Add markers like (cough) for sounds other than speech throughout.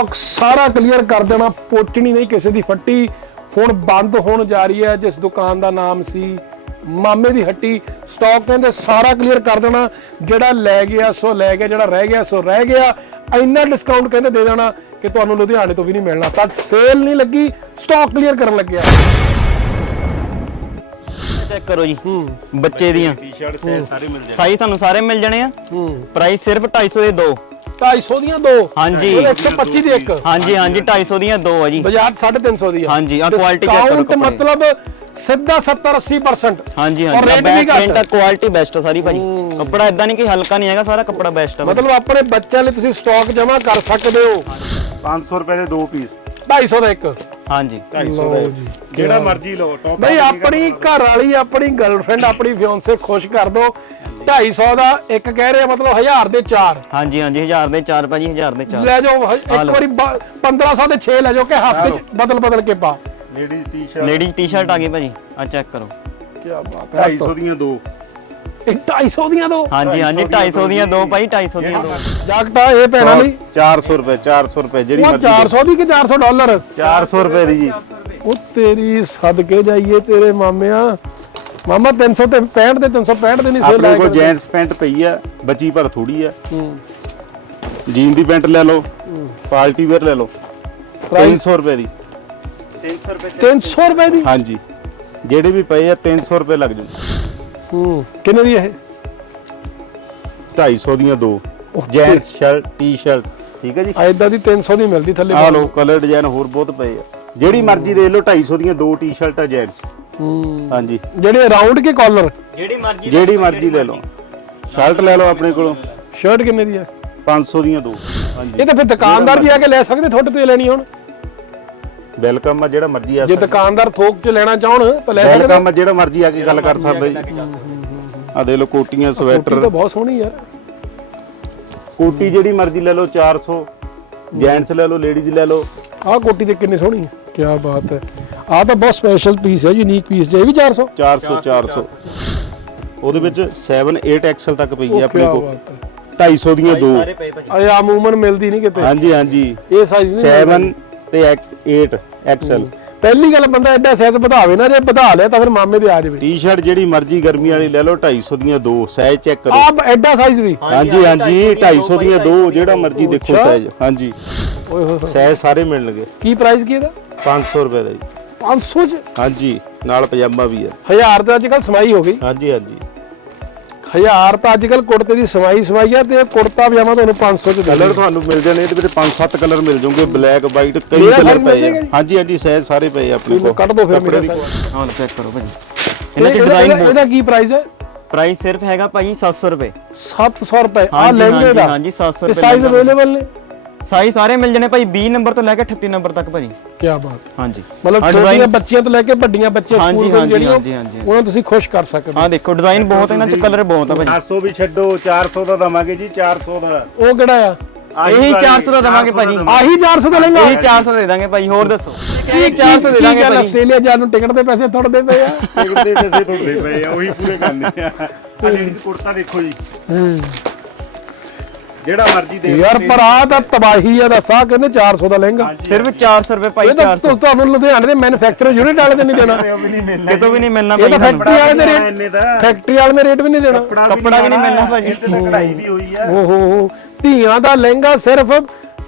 Stock ਸਾਰਾ clear ਕਰ ਦੇਣਾ ਪੋਚਣੀ ਨਹੀਂ ਕਿਸੇ ਦੀ ਫੱਟੀ। ਹੁਣ ਬੰਦ ਹੋਣ ਜਾ ਰਹੀ ਹੈ ਜਿਸ ਦੁਕਾਨ ਦਾ ਨਾਮ ਸੀ ਮਾਮੇ ਦੀ ਹੱਟੀ। ਸਟਾਕ ਕਹਿੰਦੇ ਸਾਰਾ ਕਲੀਅਰ ਕਰ ਦੇਣਾ ਜਿਹੜਾ ਲੈ ਗਿਆ ਸੋ ਲੈ ਗਿਆ ਜਿਹੜਾ ਰਹਿ ਗਿਆ ਸੋ ਰਹਿ ਗਿਆ। ਇੰਨਾ ਡਿਸਕਾਊਂਟ ਕਹਿੰਦੇ ਦੇ ਦੇਣਾ ਕਿ ਤੁਹਾਨੂੰ ਲੁਧਿਆਣੇ ਤੋਂ ਵੀ ਨਹੀਂ ਮਿਲਣਾ। ਤਾਂ ਸੇਲ ਨਹੀਂ ਲੱਗੀ ਸਟਾਕ ਕਲੀਅਰ ਕਰਨ ਲੱਗਿਆ। ਚੈੱਕ ਕਰੋ ਜੀ। ਹੂੰ। ਬੱਚੇ ਦੀਆਂ। ਟੀ-ਸ਼ਰਟ ਸੇ ਸਾਰੇ ਮਿਲ ਜਾਣਗੇ ਸਾਈਜ਼ ਤੁਹਾਨੂੰ ਸਾਰੇ ਮਿਲ ਜਾਣੇ ਆ। ਹੂੰ। ਪ੍ਰਾਈਸ ਸਿਰਫ 250 ਦੇ ਦੋ। 250 ਦੀਆਂ ਦੋ। ਹਾਂਜੀ। ਉਹ 125 ਦੀ ਇੱਕ। ਹਾਂਜੀ ਹਾਂਜੀ 250 ਦੀਆਂ ਦੋ ਆ ਜੀ। ਬਾਜ਼ਾਰ 350 ਦੀ ਆ। ਹਾਂਜੀ, ਆਹ quality check ਕਰੋ Discount ਕੱਪੜੇ। ਮਤਲਬ ਸਿੱਧਾ 70 80% ਹਾਂਜੀ ਔਰ ਹਾਂਜੀ rate ਵੀ ਬੈਕ ਘੱਟ। ਕੁਆਲਿਟੀ ਬੈਸਟ ਆ ਸਾਰੀ ਭਾਜੀ। ਕੱਪੜਾ ਇਦਾਂ ਨਹੀਂ ਕਿ ਹਲਕਾ ਨਹੀਂ ਹੈਗਾ ਸਾਰਾ ਕੱਪੜਾ ਬੈਸਟ ਆ ਭਾਜੀ। ਮਤਲਬ ਆਪਣੇ ਬੱਚਿਆਂ ਲਈ ਤੁਸੀਂ ਸਟਾਕ ਜਮ੍ਹਾਂ ਕਰ ਸਕਦੇ ਹੋ। 500 ਰੁਪਏ ਦੇ ਦੋ ਪੀਸ 250 ਦਾ ਇੱਕ। ਹਾਂਜੀ। 250 ਲਓ ਦਾ ਜੀ, ਜਿਹੜਾ ਮਰਜ਼ੀ ਲਓ ਟੌਪ ਬਈ ਆਪਣੀ ਘਰ ਵਾਲੀ ਆਪਣੀ ਗਰਲਫ੍ਰੈਂਡ ਆਪਣੀ ਫਿਓਂਸੇ ਖੁਸ਼ ਕਰ ਦੋ। 250 ਦਾ ਇੱਕ ਕਹਿ ਰਹੇ ਆ ਮਤਲਬ 1000 ਦੇ 4 ਹਾਂਜੀ ਹਾਂਜੀ 1000 ਦੇ 4 ਭਾਜੀ 1000 ਦੇ 4 ਲੈ ਜਾਓ ਹ- ਇੱਕ ਲਓ। ਵਾਰੀ ਬ- 1500 ਦੇ 6 ਲੈ ਜਾਓ ਕਿ ਹਫ਼ਤੇ ਚ ਬਦਲ ਬਦਲ ਕੇ ਪਾ। ਲੇਡੀਜ਼ ਟੀ-ਸ਼ਰਟ ਲੇਡੀਜ਼ ਟੀ-ਸ਼ਰਟ ਆ ਗਈ ਭਾਜੀ ਆ ਚੈੱਕ ਕਰੋ। ਕੀ ਬਾਤ ਹੈ। 250 ਦੀਆਂ ਦੋ। ਇਹ 250 ਦੀਆਂ ਦੋ? ਹਾਂਜੀ ਹਾਂਜੀ 250 ਦੀਆਂ ਦੋ ਭਾਈ 250 ਦੀਆਂ ਦੋ। ਜਾਕਟਾ ਇਹ ਭੈਣਾਂ ਲਈ। 400 ਰੁਪਏ 400 ਰੁਪਏ ਜਿਹੜੀ ਉਹ ਮਰਜ਼ੀ 400 ਦੀ ਕਿ 400 ਡਾਲਰ? 400 ਰੁਪਏ ਦੀ ਜੀ। ਉਹ ਤੇਰੀ ਸਦਕੇ ਜਾਈਏ ਤੇਰੇ ਮਾਮਿਆਂ। ਮਾਮਾ 300 ਤੇ 65 ਤੇ 365 ਦੇ ਨਹੀਂ ਸੇਲ ਆਪਣੇ ਕੋਲ ਜੈਂਟਸ ਪੈਂਟ ਪਈ ਆ ਬੱਚੀ ਪਰ ਥੋੜੀ ਆ। ਜੀਨ ਦੀ ਪੈਂਟ ਲੈ ਲਓ ਪਾਰਟੀ ਵੇਅਰ ਲੈ ਲਓ 300 ਰੁਪਏ ਦੀ। 300 ਰੁਪਏ ਦੀ? ਹਾਂਜੀ। ਜਿਹੜੇ ਵੀ ਪਏ ਆ 300 ਰੁਪਏ ਲੱਗ ਜੂ ਹੂੰ। ਕਿੰਨੇ ਦੀ ਇਹ? 250 ਦੀਆਂ ਦੋ। ਉਹ ਜੈਂਟਸ ਸ਼ਰਟ ਟੀ-ਸ਼ਰਟ ਠੀਕ ਹੈ ਜੀ? ਐਦਾਂ ਦੀ 300 ਦੀ ਮਿਲਦੀ ਥੱਲੇ ਆ ਲਓ ਕਲਰ ਡਿਜ਼ਾਈਨ ਹੋਰ ਬਹੁਤ ਪਏ ਆ। ਜਿਹੜੀ ਮਰਜ਼ੀ ਦੇ ਲਓ 250 ਦੀਆਂ ਦੋ ਟੀ-ਸ਼ਰਟਾਂ ਜੈਂਟਸ। ਹੂੰ। ਹਾਂਜੀ। ਜਿਹੜੇ ਰਾਉਂਡ ਕੇ ਕਾਲਰ ਜਿਹੜੀ ਮਰਜ਼ੀ ਜਿਹੜੀ ਮਰਜ਼ੀ ਲੈ ਲਓ। ਸ਼ਰਟ ਲੈ ਲਓ ਆਪਣੇ ਕੋਲੋਂ। ਸ਼ਰਟ ਕਿੰਨੇ ਦੀ ਹੈ 500 ਦੀਆਂ ਦੋ। ਹਾਂਜੀ। ਇਹ ਤਾਂ ਫਿਰ ਦੁਕਾਨਦਾਰ ਵੀ ਆ ਕੇ ਲੈ ਸਕਦੇ ਤੁਹਾਡੇ ਤੋਂ ਹੀ ਲੈਣੀ ਹੁਣ। ਵੈਲਕਮ ਆ ਜਿਹੜਾ ਮਰਜ਼ੀ ਆ ਜੇ ਦੁਕਾਨਦਾਰ ਥੋਕ ਚ ਲੈਣਾ ਚਾਹਣ ਤਾਂ ਲੈ ਸਕਦੇ। ਵੈਲਕਮ ਆ ਜਿਹੜਾ ਮਰਜ਼ੀ ਆ ਕੇ ਗੱਲ ਕਰ ਸਕਦਾ ਜੀ। ਆ ਦੇ ਲਓ ਕੋਟੀਆਂ ਕੋਟੀ ਸਵੈਟਰ। ਤਾਂ ਬਹੁਤ ਸੋਹਣੀ ਯਾਰ ਕੋਟੀ ਜਿਹੜੀ ਮਰਜ਼ੀ ਲੈ ਲਓ 400 ਜੈਂਟਸ ਲੈ ਲਓ ਲੇਡੀਜ਼ ਲੈ ਲਓ। ਆਹ ਕੋਟੀ ਤੇ ਕਿੰਨੀ ਸੋਹਣੀ ਹੈ ਕੀ ਬਾਤ ਹੈ। ਆਹ ਤਾਂ ਬਹੁਤ ਸਪੈਸ਼ਲ ਪੀਸ ਹੈ ਯੂਨੀਕ ਪੀਸ ਜੇ ਇਹ ਵੀ 400 400 400 ਉਹਦੇ ਵਿੱਚ 7 8 ਐਕਸਲ ਤੱਕ ਪਈ ਹੈ ਆਪਣੇ ਕੋਲ। ਬਾਤ ਹੈ। 250 ਦੀਆਂ ਦੋ। ਸਾਰੇ ਪਏ ਭਾਜੀ। ਆ ਆਮੂਮਨ ਮਿਲਦੀ ਨਹੀਂ ਕਿਤੇ। ਹਾਂਜੀ ਹਾਂਜੀ। ਇਹ ਸਾਈਜ਼ ਨਹੀਂ 7 ਤੇ 8 ਐਕਸਲ ਪਹਿਲੀ ਗੱਲ ਬੰਦਾ ਐਡਾ ਸਾਈਜ਼ ਵਧਾਵੇ ਨਾ ਜੇ ਵਧਾ ਲਿਆ ਤਾਂ ਫਿਰ ਮਾਮੇ ਦੇ ਆ ਜਾਵੇ। ਟੀ-ਸ਼ਰਟ ਜਿਹੜੀ ਮਰਜ਼ੀ ਗਰਮੀ ਵਾਲੀ ਲੈ ਲਓ 250 ਦੀਆਂ ਦੋ ਸਾਈਜ਼ ਚੈੱਕ ਕਰੋ। ਆਹ ਐਡਾ ਸਾਈਜ਼ ਵੀ। ਹਾਂਜੀ ਹਾਂਜੀ 250 ਦੀਆਂ ਦੋ ਜਿਹੜਾ ਮਰਜ਼ੀ ਦੇਖੋ। ਸਾਈਜ਼ ਹਾਂਜੀ। ਓਏ ਹੋਏ। ਸਾਈਜ਼ ਸਾਰੇ ਮਿਲਣਗੇ ਕੀ ਪ੍ਰਾਈਸ ਕੀ ਇਹਦਾ? 500 ਰੁਪਏ ਦਾ ਜੀ। 500 ਚ? ਹਾਂਜੀ ਨਾਲ ਪਜਾਮਾ ਵੀ ਹੈ ਹਜ਼ਾਰ ਤਾਂ ਅੱਜ ਕੱਲ ਸਮਾਈ ਹੋ ਗਈ। ਹਾਂਜੀ ਹਾਂਜੀ। ਹਜ਼ਾਰ ਤਾਂ ਅੱਜ ਕੱਲ ਕੁੜਤੇ ਦੀ ਸਮਾਈ ਸਮਾਈ ਆ ਤੇ ਕੁੜਤਾ ਪਜਾਮਾ ਤੁਹਾਨੂੰ 500 ਚ ਦੇ ਕਲਰ ਤੁਹਾਨੂੰ ਮਿਲ ਜਾਣੇ ਇਹਦੇ ਵਿੱਚ 5-7 ਕਲਰ ਮਿਲ ਜਾਣਗੇ ਬਲੈਕ ਵਾਈਟ ਕਈ ਕਲਰ ਪਏ ਆ? ਹਾਂਜੀ ਹਾਂਜੀ ਸਾਈਜ਼ ਸਾਰੇ ਪਏ ਆ ਆਪਣੇ ਕੋਲ। ਕੱਢ ਦੋ ਫਿਰ ਕੱਪੜੇ ਮੇਰਾ। ਹਾਂ ਚੈੱਕ ਕਰੋ ਭਾਜੀ। ਇਹ- ਇਹਨਾਂ ਦੀ ਇਹਦਾ ਡਿਜ਼ਾਈਨ ਇਹਦਾ- ਕੀ ਪ੍ਰਾਈਸ ਹੈ? ਪ੍ਰਾਈਸ ਸਿਰਫ ਹੈਗਾ ਭਾਜੀ 700 ਰੁਪਏ। 700 ਰੁਪਏ। ਆ ਲਹਿੰਗੇ ਦਾ। ਹਾਂਜੀ, 700 ਤੇ ਰੁਪਏ ਸਾਈਜ਼। ਅਵੇਲੇਬਲ ਨੇ? ਸਾਈਜ਼ ਸਾਰੇ ਮਿਲ ਜਾਣੇ ਭਾਈ 20 ਨੰਬਰ ਤੋਂ ਲੈ ਕੇ 38 ਨੰਬਰ ਤੱਕ ਭਾਜੀ। ਕੀ ਬਾਤ। ਹਾਂਜੀ। ਮਤਲਬ ਛੋਟੀਆਂ ਬੱਚੀਆਂ ਤੋਂ ਲੈ ਕੇ ਵੱਡੀਆਂ ਬੱਚੀਆਂ ਸਕੂਲ ਹਾਂਜੀ, ਜਿਹੜੀਆਂ ਹਾਂਜੀ, ਹਾਂਜੀ। ਉਹਨਾਂ ਨੂੰ ਤੁਸੀਂ ਖੁਸ਼ ਕਰ ਸਕਦੇ ਹਾਂ। ਦੇਖੋ ਡਿਜ਼ਾਈਨ ਬਹੁਤ ਹੈ ਇਹਨਾਂ ਚ ਕਲਰ ਬਹੁਤ ਆ ਭਾਜੀ। 700 ਵੀ ਛੱਡੋ 400 ਦਾ ਦਵਾਂਗੇ ਜੀ 400 ਦਾ। ਉਹ ਕਿਹੜਾ ਆ? ਇਹੀ 400 ਦਾ ਦੇਵਾਂਗੇ ਭਾਜੀ। ਆਹੀ 400 ਦਾ ਲਹਿੰਗਾ ਇਹੀ 400 ਦੇ ਦਾਂਗੇ ਭਾਈ ਹੋਰ ਦੱਸੋ। ਕੀ ਇਹ 400 ਦੇ ਦਾਂਗੇ ਗੱਲ ਭਾਜੀ। ਆਸਟ੍ਰੇਲੀਆ ਜਾਣ ਨੂੰ ਟਿਕਟ ਦੇ ਪੈਸੇ ਥੋੜਦੇ ਪਏ ਆ? ਟਿਕਟ ਦੇ ਪੈਸੇ ਤੁਹਾਡੇ ਪਏ ਆ ਉਹੀ ਪੂਰੇ ਕਰਨੇ ਆ ਆ ਲੇਡੀਜ਼ ਕੁੜਤਾ ਦੇਖੋ ਜੀ। ਜਿਹੜਾ ਮਰਜ਼ੀ ਦੇ ਯਾਰ ਪਰ ਆ ਤਾਂ ਤਬਾਹੀ ਆ ਦੱਸਾ ਕਹਿੰਦੇ 400 ਦਾ ਲਹਿੰਗਾ। ਸਿਰਫ 400 ਰੁਪਏ ਭਾਈ ਇਹ ਤਾਂ 400 ਤੁ- ਤੁਹਾਨੂੰ ਲੁਧਿਆਣੇ ਦੇ ਮੈਨੂਫੈਕਚਰ ਯੂਨਿਟ ਵਾਲੇ ਤੇ ਨਹੀਂ ਦੇਣਾ। ਉਹ ਵੀ ਨਹੀਂ ਮਿਲਣਾ ਕਿਤੋਂ ਵੀ ਨਹੀਂ ਮਿਲਣਾ ਇਹ ਭਾਈ ਫੈਕਟਰੀ ਵਾਲੇ ਦੇ ਰੇਟ ਫੈਕਟਰੀ ਵਾਲੇ ਦੇ ਰੇਟ ਵੀ ਨਹੀਂ ਦੇਣਾ। ਕੱਪੜਾ ਵੀ ਨਹੀਂ ਮਿਲਣਾ ਭਾਜੀ। ਇੱਥੇ ਤਾਂ ਕਢਾਈ ਵੀ ਹੋਈ ਆ। ਓਹੋ ਧੀਆਂ ਦਾ ਲਹਿੰਗਾ ਸਿਰਫ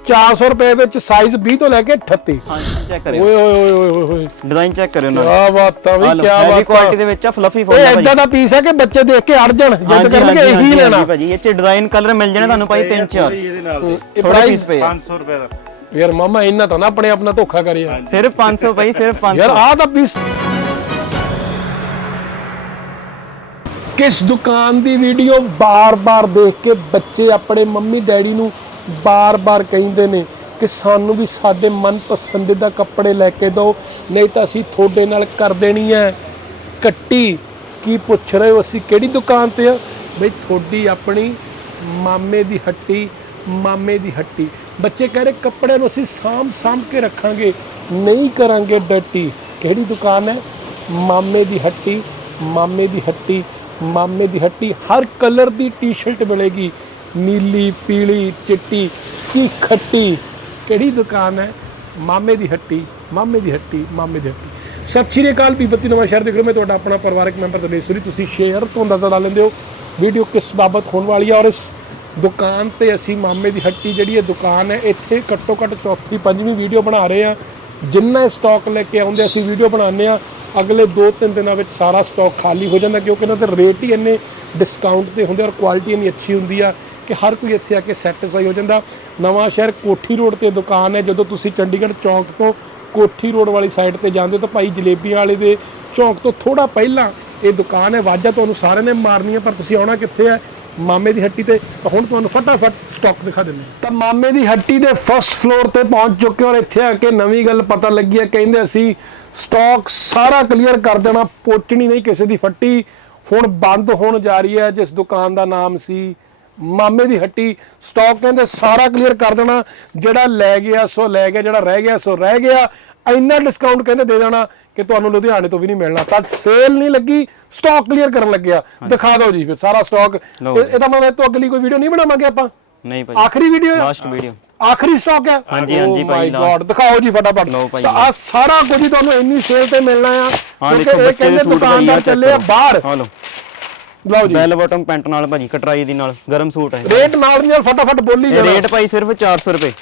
400 ਰੁਪਏ ਵਿੱਚ ਸਾਈਜ਼ 20 ਤੋਂ ਲੈ ਕੇ 38 ਹਾਂਜੀ ਚੈੱਕ ਕਰਿਓ। ਓਏ ਓਏ ਓਏ ਓਏ ਓਏ ਡਿਜ਼ਾਈਨ ਚੈੱਕ ਕਰਿਓ ਨਾਲ ਕੀ ਬਾਤ ਆ ਵੀ ਕੀ ਬਾਤ ਕੁਆਲਿਟੀ ਆ ਦੇ ਵਿੱਚ ਆ ਫਲਫੀ ਫੋਨ ਭਾਈ ਐਦਾਂ ਦਾ ਪੀਸ ਹੈ ਕਿ ਬੱਚੇ ਦੇਖ ਕੇ ਅੜ ਜਾਣ ਜਿੱਦ ਕਰਨਗੇ ਇਹੀ ਲੈਣਾ। ਭਾਜੀ ਇਹ ਚ ਡਿਜ਼ਾਈਨ ਕਲਰ ਮਿਲ ਜਾਣੇ ਤੁਹਾਨੂੰ ਭਾਈ ਤਿੰਨ ਚਾਰ। ਇਹਦੇ ਨਾਲ ਇਹ ਥੋੜੇ ਪ੍ਰਾਈਸ ਪੀਸ ਪਏ ਆ। 500 ਰੁਪਏ ਦਾ। ਯਾਰ ਮਾਮਾ ਇੰਨਾ ਤਾਂ ਨਾ ਆਪਣੇ ਆਪ ਨਾਲ ਧੋਖਾ ਕਰਿਆ ਸਿਰਫ 500 ਭਾਈ ਸਿਰਫ 500 ਯਾਰ ਆਹ ਤਾਂ ਪੀਸ ਕਿਸ ਦੁਕਾਨ ਦੀ ਵੀਡੀਓ ਬਾਰ-ਬਾਰ ਦੇਖ ਕੇ ਬੱਚੇ ਆਪਣੇ ਮੰਮੀ ਡੈਡੀ ਨੂੰ ਬਾਰ-ਬਾਰ ਕਹਿੰਦੇ ਨੇ ਕਿ ਸਾਨੂੰ ਵੀ ਸਾਡੇ ਮਨ ਪਸੰਦੀਦਾ ਕੱਪੜੇ ਲੈ ਕੇ ਦਿਓ, ਨਹੀਂ ਤਾਂ ਅਸੀਂ ਤੁਹਾਡੇ ਨਾਲ ਕਰ ਦੇਣੀ ਹੈ। ਕੱਟੀ, ਕੀ ਪੁੱਛ ਰਹੇ ਹੋ ਅਸੀਂ? ਕਿਹੜੀ ਦੁਕਾਨ ਤੇ ਆ? ਬਈ ਤੁਹਾਡੀ ਆਪਣੀ ਮਾਮੇ ਦੀ ਹੱਟੀ, ਮਾਮੇ ਦੀ ਹੱਟੀ। ਬੱਚੇ ਕਹਿ ਰਹੇ ਕੱਪੜੇ ਨੂੰ ਅਸੀਂ ਸਾਂਭ ਸਾਂਭ ਕੇ ਰੱਖਾਂਗੇ। ਨਹੀਂ ਕਰਾਂਗੇ ਡੱਟੀ ਕਿਹੜੀ ਦੁਕਾਨ ਹੈ? ਮਾਮੇ ਦੀ ਹੱਟੀ, ਮਾਮੇ ਦੀ ਹੱਟੀ, ਮਾਮੇ ਦੀ ਹੱਟੀ। ਹਰ ਕਲਰ ਦੀ ਟੀ-ਸ਼ਰਟ ਮਿਲੇਗੀ। ਨੀਲੀ, ਪੀਲੀ, ਚਿੱਟੀ, ਕੀ ਖੱਟੀ। ਕਿਹੜੀ ਦੁਕਾਨ ਹੈ? ਮਾਮੇ ਦੀ ਹੱਟੀ, ਮਾਮੇ ਦੀ ਹੱਟੀ, ਮਾਮੇ ਦੀ ਹੱਟੀ। ਸਤਿ ਸ਼੍ਰੀ ਅਕਾਲ ਪੀਪਤੀ ਨਵਾਂ ਸ਼ਹਿਰ ਦੇਖ ਰਹੇ ਮੈਂ ਤੁਹਾਡਾ ਆਪਣਾ ਪਰਿਵਾਰਕ ਮੈਂਬਰ ਦਲੇਸ਼ਵਰੀ ਤੁਸੀਂ ਸ਼ੇਅਰ ਤੋਂ ਅੰਦਾਜ਼ਾ ਲਾ ਲੈਂਦੇ ਹੋ ਵੀਡੀਓ ਕਿਸ ਬਾਬਤ ਹੋਣ ਵਾਲੀ ਹੈ ਔਰ ਇਸ ਦੁਕਾਨ ਤੇ ਅਸੀਂ ਮਾਮੇ ਦੀ ਹੱਟੀ ਜਿਹੜੀ ਇਹ ਦੁਕਾਨ ਹੈ, ਇੱਥੇ ਘੱਟੋ ਘੱਟ ਚੌਥੀ, ਪੰਜਵੀਂ ਵੀਡੀਓ ਬਣਾ ਰਹੇ ਆ ਜਿੰਨਾ ਸਟਾਕ ਲੈ ਕੇ ਆਉਂਦੇ ਅਸੀਂ ਵੀਡੀਓ ਬਣਾਉਂਦੇ ਆ ਅਗਲੇ 2-3 ਦਿਨਾਂ ਵਿੱਚ ਸਾਰਾ ਸਟਾਕ ਖਾਲੀ ਹੋ ਜਾਂਦਾ ਕਿਉਂਕਿ ਇਹਨਾਂ ਦੇ ਰੇਟ ਹੀ ਇੰਨੇ ਡਿਸਕਾਊਂਟ ਤੇ ਹੁੰਦੇ ਔਰ ਕੁਆਲਿਟੀ ਇੰਨੀ ਅੱਛੀ ਹੁੰਦੀ ਆ। ਕਿ ਹਰ ਕੋਈ ਇੱਥੇ ਆ ਕੇ ਸੈਟੀਸਫਾਈ ਹੋ ਜਾਂਦਾ। ਨਵਾਂ ਸ਼ਹਿਰ ਕੋਠੀ ਰੋਡ ਤੇ ਦੁਕਾਨ ਹੈ। ਜਦੋਂ ਤੁਸੀਂ ਚੰਡੀਗੜ੍ਹ ਚੌਂਕ ਤੋਂ ਕੋਠੀ ਰੋਡ ਵਾਲੀ ਸਾਈਡ ਤੇ ਜਾਂਦੇ ਹੋ ਤਾਂ ਭਾਈ ਜਲੇਬੀਆਂ ਵਾਲੇ ਦੇ ਚੌਂਕ ਤੋਂ ਥੋੜਾ ਪਹਿਲਾਂ ਇਹ ਦੁਕਾਨ ਹੈ। ਵਾਜਾ ਤੁਹਾਨੂੰ ਸਾਰਿਆਂ ਨੇ ਮਾਰਨੀ ਹੈ ਪਰ ਤੁਸੀਂ ਆਉਣਾ ਕਿੱਥੇ ਹੈ? ਮਾਮੇ ਦੀ ਹੱਟੀ ਤੇ ਹੁਣ ਤੁਹਾਨੂੰ ਫਟਾਫਟ ਸਟਾਕ ਦਿਖਾ ਦਿੰਦੇ ਤਾਂ ਮਾਮੇ ਦੀ ਹੱਟੀ ਦੇ ਫਰਸਟ ਫਲੋਰ ਤੇ ਪਹੁੰਚ ਚੁੱਕੇ ਔਰ ਇੱਥੇ ਆ ਕੇ ਨਵੀਂ ਗੱਲ ਪਤਾ ਲੱਗੀ ਹੈ। ਕਹਿੰਦੇ ਅਸੀਂ ਸਟਾਕ ਸਾਰਾ ਕਲੀਅਰ ਕਰ ਦੇਣਾ। ਪੋਚਣੀ ਨਹੀਂ ਕਿਸੇ ਦੀ ਫੱਟੀ। ਹੁਣ ਬੰਦ ਹੋਣ ਜਾ ਰਹੀ ਹੈ, ਜਿਸ ਦੁਕਾਨ ਦਾ ਨਾਮ ਸੀ ਮਾਮੇ ਦੀ ਹੱਟੀ ਸਟਾਕ ਕਹਿੰਦੇ ਸਾਰਾ ਕਲੀਅਰ ਕਰ ਦੇਣਾ ਜਿਹੜਾ ਲੈ ਗਿਆ ਸੋ ਲੈ ਗਿਆ ਜਿਹੜਾ ਰਹਿ ਗਿਆ ਸੋ ਰਹਿ ਗਿਆ। ਇੰਨਾ ਡਿਸਕਾਊਂਟ ਕਹਿੰਦੇ ਦੇ ਦੇਣਾ ਕਿ ਤੁਹਾਨੂੰ ਲੁਧਿਆਣੇ ਤੋਂ ਵੀ ਨਹੀਂ ਮਿਲਣਾ। ਤਾਂ ਸੇਲ ਨਹੀਂ ਲੱਗੀ ਸਟਾਕ ਕਲੀਅਰ ਕਰਨ ਲੱਗਿਆ। ਦਿਖਾ ਦਿਓ ਜੀ ਫਿਰ ਸਾਰਾ ਸਟਾਕ। ਇਹਦਾ ਇਹ ਤੋਂ ਅਗਲੀ ਕੋਈ ਵੀਡੀਓ ਨਹੀਂ ਬਣਾਵਾਂਗੇ ਆਪਾਂ? ਨਹੀਂ ਭਾਜੀ ਆਖਰੀ ਵੀਡੀਓ ਹੈ? ਲਾਸਟ ਵੀਡੀਓ ਆਖਰੀ ਸਟਾਕ ਹੈ? ਹਾਂਜੀ, ਹਾਂਜੀ ਭਾਈ, ਮਾਈ ਗॉड ਦਿਖਾਓ ਜੀ ਫਟਾਫਟ। ਭਾਈ, ਆ ਸਾਰਾ ਕੁਝ ਤੁਹਾਨੂੰ ਇੰਨੀ ਸੇਲ ਤੇ ਮਿਲਣਾ ਆ। ਕਿਉਂਕਿ ਇਹ ਕਹਿੰਦੇ ਦੁਕਾਨਦਾਰ ਚੱਲੇ ਆ ਬਾਹਰ। ਹਾਂ ਲਓ ਜੀ। ਬੈਲ ਬਾਟਮ ਪੈਂਟ ਨਾਲ ਭਾਜੀ ਕਟਰਾਈ ਦੀ ਨਾਲ ਗਰਮ ਸੂਟ ਹੈ। ਰੇਟ ਨਾਲ ਦੀ ਨਾਲ ਫਟਾਫਟ ਬੋਲੀ ਇਹ ਜਾਣਾ। ਰੇਟ ਭਾਈ ਸਿਰਫ 400 ਰੁਪਏ।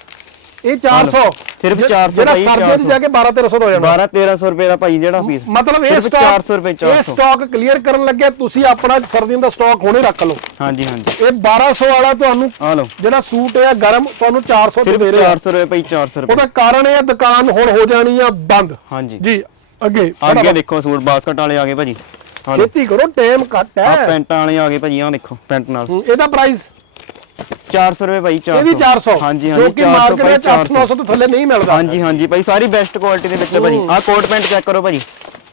ਇਹ 400 ਸਿਰਫ ਜੇ- 400 ਜਿਹੜਾ ਭਾਈ, ਸਰਦੀਆਂ 'ਚ 400 ਜਾ ਕੇ 12 1300 ਦਾ ਹੋ ਜਾਣਾ। 12 1300 ਰੁਪਏ ਦਾ ਭਾਈ ਜਿਹੜਾ ਪੀਸ ਮਤਲਬ ਇਹ ਸਿਰਫ ਸਟਾਕ 400 ਰੁਪਏ, ਇਹ 400 ਸਟਾਕ ਕਲੀਅਰ ਕਰਨ ਲੱਗੇ ਤੁਸੀਂ ਆਪਣਾ ਸਰਦੀਆਂ ਦਾ ਸਟਾਕ ਹੁਣੇ ਰੱਖ ਲਓ। ਹਾਂਜੀ ਹਾਂਜੀ। ਇਹ 1200 ਵਾਲਾ ਤੁਹਾਨੂੰ ਆ ਲਓ। ਜਿਹੜਾ ਸੂਟ ਹੈ ਗਰਮ ਤੁਹਾਨੂੰ 400 ਤੇ ਸਿਰਫ ਦੇ ਰਹੇ। ਆ 400 ਰੁਪਏ ਭਾਈ 400 ਰੁਪਏ। ਉਹਦਾ ਕਾਰਨ ਇਹ ਆ ਦੁਕਾਨ ਹੁਣ ਹੋ ਜਾਣੀ ਆ ਬੰਦ। ਹਾਂਜੀ। ਜੀ ਅੱਗੇ ਅੱਗੇ। ਦੇਖੋ ਸੂਟ ਬਾਸਕਟ ਵਾਲੇ ਆ ਗਏ ਭਾਜੀ। ਛੇਤੀ ਕਰੋ ਟਾਈਮ ਘੱਟ ਆ ਹੈ ਪੈਂਟਾਂ ਵਾਲੇ ਆ ਗਏ ਭਾਜੀ ਆ ਦੇਖੋ ਪੈਂਟ ਨਾਲ। ਹੂੰ, ਇਹਦਾ ਪ੍ਰਾਈਸ 400 ਰੁਪਏ ਭਾਈ 400 ਇਹ ਵੀ 400 ਹਾਂਜੀ ਜੋ ਹਾਂਜੀ ਕਿ 400 ਮਾਰਕੀਟ ਭਾਈ ਵਿੱਚ 400 800 ਤੋਂ ਥੱਲੇ ਨਹੀਂ ਮਿਲਦਾ। ਹਾਂਜੀ ਹਾਂਜੀ ਭਾਈ ਸਾਰੀ ਬੈਸਟ ਕੁਆਲਿਟੀ ਦੇ ਵਿੱਚ ਹੈ ਭਾਜੀ। ਆ ਕੋਟ ਪੈਂਟ ਚੈੱਕ ਕਰੋ ਭਾਜੀ।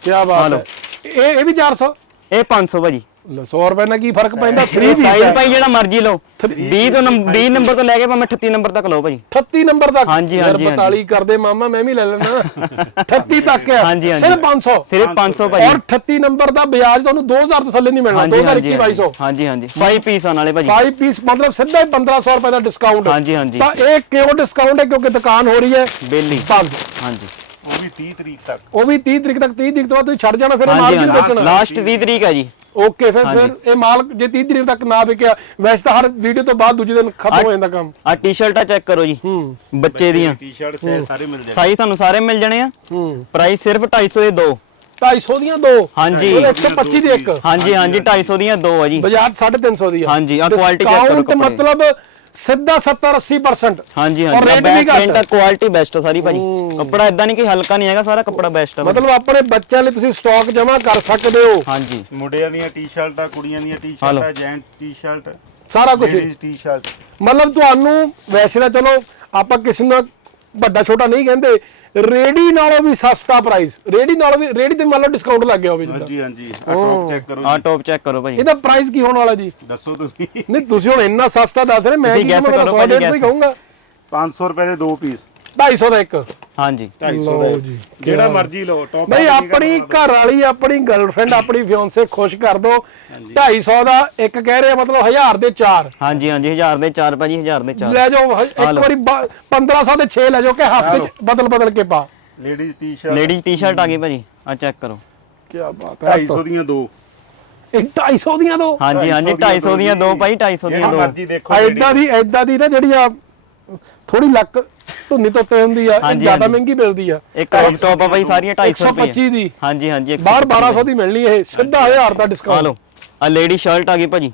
ਕੀ ਬਾਤ ਹੈ। ਇਹ ਇਹ ਵੀ 400 ਇਹ 500 ਭਾਜੀ। 100 ਰੁਪਏ ਨਾਲ ਕੀ ਫ਼ਰਕ ਪੈਂਦਾ? 3 ਇਹ ਦੀ ਸਾਈਜ਼ ਭਾਈ ਜਿਹੜਾ ਮਰਜ਼ੀ ਲਓ। 20 ਤੋਂ 20 ਨੰਬਰ ਤੋਂ ਲੈ ਕੇ ਭਾਵੇਂ 38 ਨੰਬਰ ਤੱਕ ਲਓ ਭਾਜੀ 38 ਨੰਬਰ ਤੱਕ? ਹਾਂਜੀ, ਹਾਂਜੀ, 42 ਕਰਦੇ ਮਾਮਾ ਮੈਂ ਵੀ ਲੈ ਲੈਣਾ 38 (laughs) ਤੱਕ ਹੈ। ਹਾਂਜੀ, ਹਾਂਜੀ। ਸਿਰਫ 500 ਸਿਰਫ 500 ਭਾਜੀ ਔਰ 38 ਨੰਬਰ ਦਾ ਵਿਆਜ ਤੁਹਾਨੂੰ 2000 ਤੋਂ ਥੱਲੇ ਨਹੀਂ ਮਿਲਣਾ। ਹਾਂਜੀ 2021 2200 ਹਾਂਜੀ ਹਾਂਜੀ 5 ਪੀਸ ਆਣ ਵਾਲੇ ਭਾਜੀ। 5 ਪੀਸ ਮਤਲਬ ਸਿੱਧਾ ਹੀ 1500 ਰੁਪਏ ਦਾ ਡਿਸਕਾਊਂਟ ਹਾਂਜੀ ਹਾਂਜੀ। ਤਾਂ ਇਹ ਕਿਉਂ ਡਿਸਕਾਊਂਟ ਹੈ? ਕਿਉਂਕਿ ਦੁਕਾਨ ਹੋ ਰਹੀ ਹੈ। ਬੇਲੀ ਬੰਦ। ਹਾਂਜੀ। ਉਹ ਵੀ 30 ਤਰੀਕ ਤੱਕ। ਉਹ ਵੀ 30 ਤਰੀਕ ਤੱਕ 30 ਤਰੀਕ ਤੋਂ ਬਾਅਦ ਤੁਸੀਂ ਛੱਡ ਜਾਣਾ ਫਿਰ ਮਾਲ ਹਾਂਜੀ। ਵੇਚਣਾ? ਲਾਸਟ 30 ਤਰੀਕ ਹੈ ਜੀ। ਓਕੇ ਫਿਰ ਫਿਰ ਇਹ ਮਾਲ ਜੇ 30 ਤਰੀਕ ਤੱਕ ਨਾ ਵਿਕਿਆ ਵੈਸੇ ਤਾਂ ਹਰ ਵੀਡੀਓ ਤੋਂ ਬਾਅਦ ਦੂਜੇ ਦਿਨ ਖਤਮ ਹੋ ਜਾਂਦਾ ਕੰਮ। ਆ ਟੀ-ਸ਼ਰਟਾਂ ਚੈੱਕ ਕਰੋ ਜੀ। ਹੂੰ। ਬੱਚੇ ਦੀਆਂ। ਟੀ-ਸ਼ਰਟ ਸਾਰੇ ਮਿਲ ਜਾਣਗੇ ਸਾਈਜ਼ ਤੁਹਾਨੂੰ ਸਾਰੇ ਮਿਲ ਜਾਣੇ ਆ। ਹੂੰ। ਪ੍ਰਾਈਸ ਸਿਰਫ 250 ਦੇ ਦੋ। 250 ਦੀਆਂ ਦੋ? ਹਾਂਜੀ। ਉਹ 125 ਦੀ ਇੱਕ। ਹਾਂਜੀ ਹਾਂਜੀ 250 ਦੀਆਂ ਦੋ ਆ ਜੀ। ਬਾਜ਼ਾਰ 350 ਦੀ ਆ। ਹਾਂਜੀ, ਆਹ quality check ਕਰੋ। ਮਤਲਬ ਸਿੱਧਾ 70 80% ਹਾਂਜੀ ਔਰ ਹਾਂਜੀ rate ਵੀ ਬੈਕ ਘੱਟ। ਪ੍ਰਿੰਟ ਦਾ ਕੁਆਲਿਟੀ ਬੈਸਟ ਆ ਸਾਰੀ ਭਾਜੀ। ਕੱਪੜਾ ਇਦਾਂ ਨਹੀਂ ਕਿ ਹਲਕਾ ਨਹੀਂ ਹੈਗਾ ਸਾਰਾ ਕੱਪੜਾ ਬੈਸਟ ਆ ਭਾਜੀ। ਮਤਲਬ ਆਪਣੇ ਬੱਚਿਆਂ ਲਈ ਤੁਸੀਂ ਸਟਾਕ ਜਮ੍ਹਾਂ ਕਰ ਸਕਦੇ ਹੋ। ਹਾਂਜੀ। ਮੁੰਡਿਆਂ ਦੀਆਂ ਟੀ-ਸ਼ਰਟਾਂ ਕੁੜੀਆਂ ਦੀਆਂ। ਟੀ-ਸ਼ਰਟਾਂ ਜੈਂਟ ਟੀ-ਸ਼ਰਟ ਸਾਰਾ ਕੁਝ ਲੇਡੀਜ਼ ਟੀ-ਸ਼ਰਟ ਮਤਲਬ ਤੁਹਾਨੂੰ ਵੈਸੇ ਤਾਂ ਚਲੋ ਆਪਾਂ ਕਿਸੇ ਨੂੰ ਵੱਡਾ ਛੋਟਾ ਨਹੀਂ ਕਹਿੰਦੇ ਰੇੜੀ ਨਾਲੋਂ ਵੀ ਸਸਤਾ ਪ੍ਰਾਈਸ ਰੇੜੀ ਨਾਲੋਂ ਵੀ ਰੇੜੀ ਤੇ ਮੰਨ ਲਓ ਡਿਸਕਾਊਂਟ ਲੱਗ ਗਿਆ ਹੋਵੇ ਜਿੱਦਾਂ ਹਾਂਜੀ ਹਾਂਜੀ। ਆ ਟੌਪ ਚੈੱਕ ਕਰੋ ਆ ਜੀ ਟੌਪ ਚੈੱਕ ਕਰੋ ਭਾਜੀ। ਇਹਦਾ ਪ੍ਰਾਈਸ ਕੀ ਹੋਣ ਵਾਲਾ ਜੀ? ਦੱਸੋ ਤੁਸੀਂ। ਨਹੀਂ ਤੁਸੀਂ ਹੁਣ ਇੰਨਾ ਸਸਤਾ ਦੱਸ ਰਹੇ ਮੈਂ ਤੁਸੀਂ ਕੀ guess ਕਰੋ 100 ਭਾਜੀ, 150 ਹੀ guess। ਕਹੂੰਗਾ। 500 ਰੁਪਏ ਦੇ ਦੋ ਪੀਸ 250 ਦਾ ਇੱਕ। ਹਾਂਜੀ। 250 ਲਓ ਦਾ ਜੀ, ਜਿਹੜਾ ਮਰਜ਼ੀ ਲਓ ਟੌਪ ਨਹੀਂ ਆਪਣੀ ਘਰ ਵਾਲੀ ਆਪਣੀ ਗਰਲਫ੍ਰੈਂਡ ਆਪਣੀ ਫਿਓਂਸੇ ਖੁਸ਼ ਕਰ ਦੋ। 250 ਦਾ ਇੱਕ ਕਹਿ ਰਹੇ ਆ ਮਤਲਬ 1000 ਦੇ 4 ਹਾਂਜੀ ਹਾਂਜੀ 1000 ਦੇ 4 ਭਾਜੀ 1000 ਦੇ 4 ਲੈ ਜਾਓ ਹ- ਇੱਕ ਲਓ। ਵਾਰੀ ਬ- 1500 ਦੇ 6 ਲੈ ਜਾਓ ਕਿ ਹਫ਼ਤੇ ਚ ਬਦਲ ਬਦਲ ਕੇ ਪਾ। ਲੇਡੀਜ਼ ਟੀ-ਸ਼ਰਟ ਲੇਡੀਜ਼ ਟੀ-ਸ਼ਰਟ ਆ ਗਈ ਭਾਜੀ ਆ ਚੈੱਕ ਕਰੋ। ਕੀ ਬਾਤ ਹੈ। 250 ਦੀਆਂ ਦੋ। ਇਹ 250 ਦੀਆਂ ਦੋ? ਹਾਂਜੀ ਹਾਂਜੀ 250 ਦੀਆਂ ਦੋ ਭਾਈ 250 ਦੀਆਂ ਜਿਹੜਾ ਦੋ। ਮਰਜ਼ੀ ਦੇਖੋ ਐਦਾਂ ਦੀ ਐਦਾਂ ਦੀ ਨਾ ਜਿਹੜੀ ਆ ਥੋੜੀ ਲੱਕ ਧੁੰਨੀ ਤੋਂ ਤੇ ਹੁੰਦੀ ਆ ਇਹ ਹਾਂਜੀ, ਜ਼ਿਆਦਾ ਹਾਂਜੀ। ਮਹਿੰਗੀ ਮਿਲਦੀ ਆ। ਇੱਕ ਟੌਪ ਟੌਪ ਆ ਭਾਈ ਸਾਰੀਆਂ 250 ਰੁਪਏ 125 ਦੀ। ਹਾਂਜੀ ਹਾਂਜੀ ਇੱਕ ਬਾਹਰ 1200 ਦੀ। ਮਿਲਣੀ ਇਹ ਸਿੱਧਾ 1000 ਦਾ ਆ ਡਿਸਕਾਊਂਟ ਲਓ ਆ ਲੇਡੀ ਸ਼ਰਟ ਆ ਗਈ ਭਾਜੀ।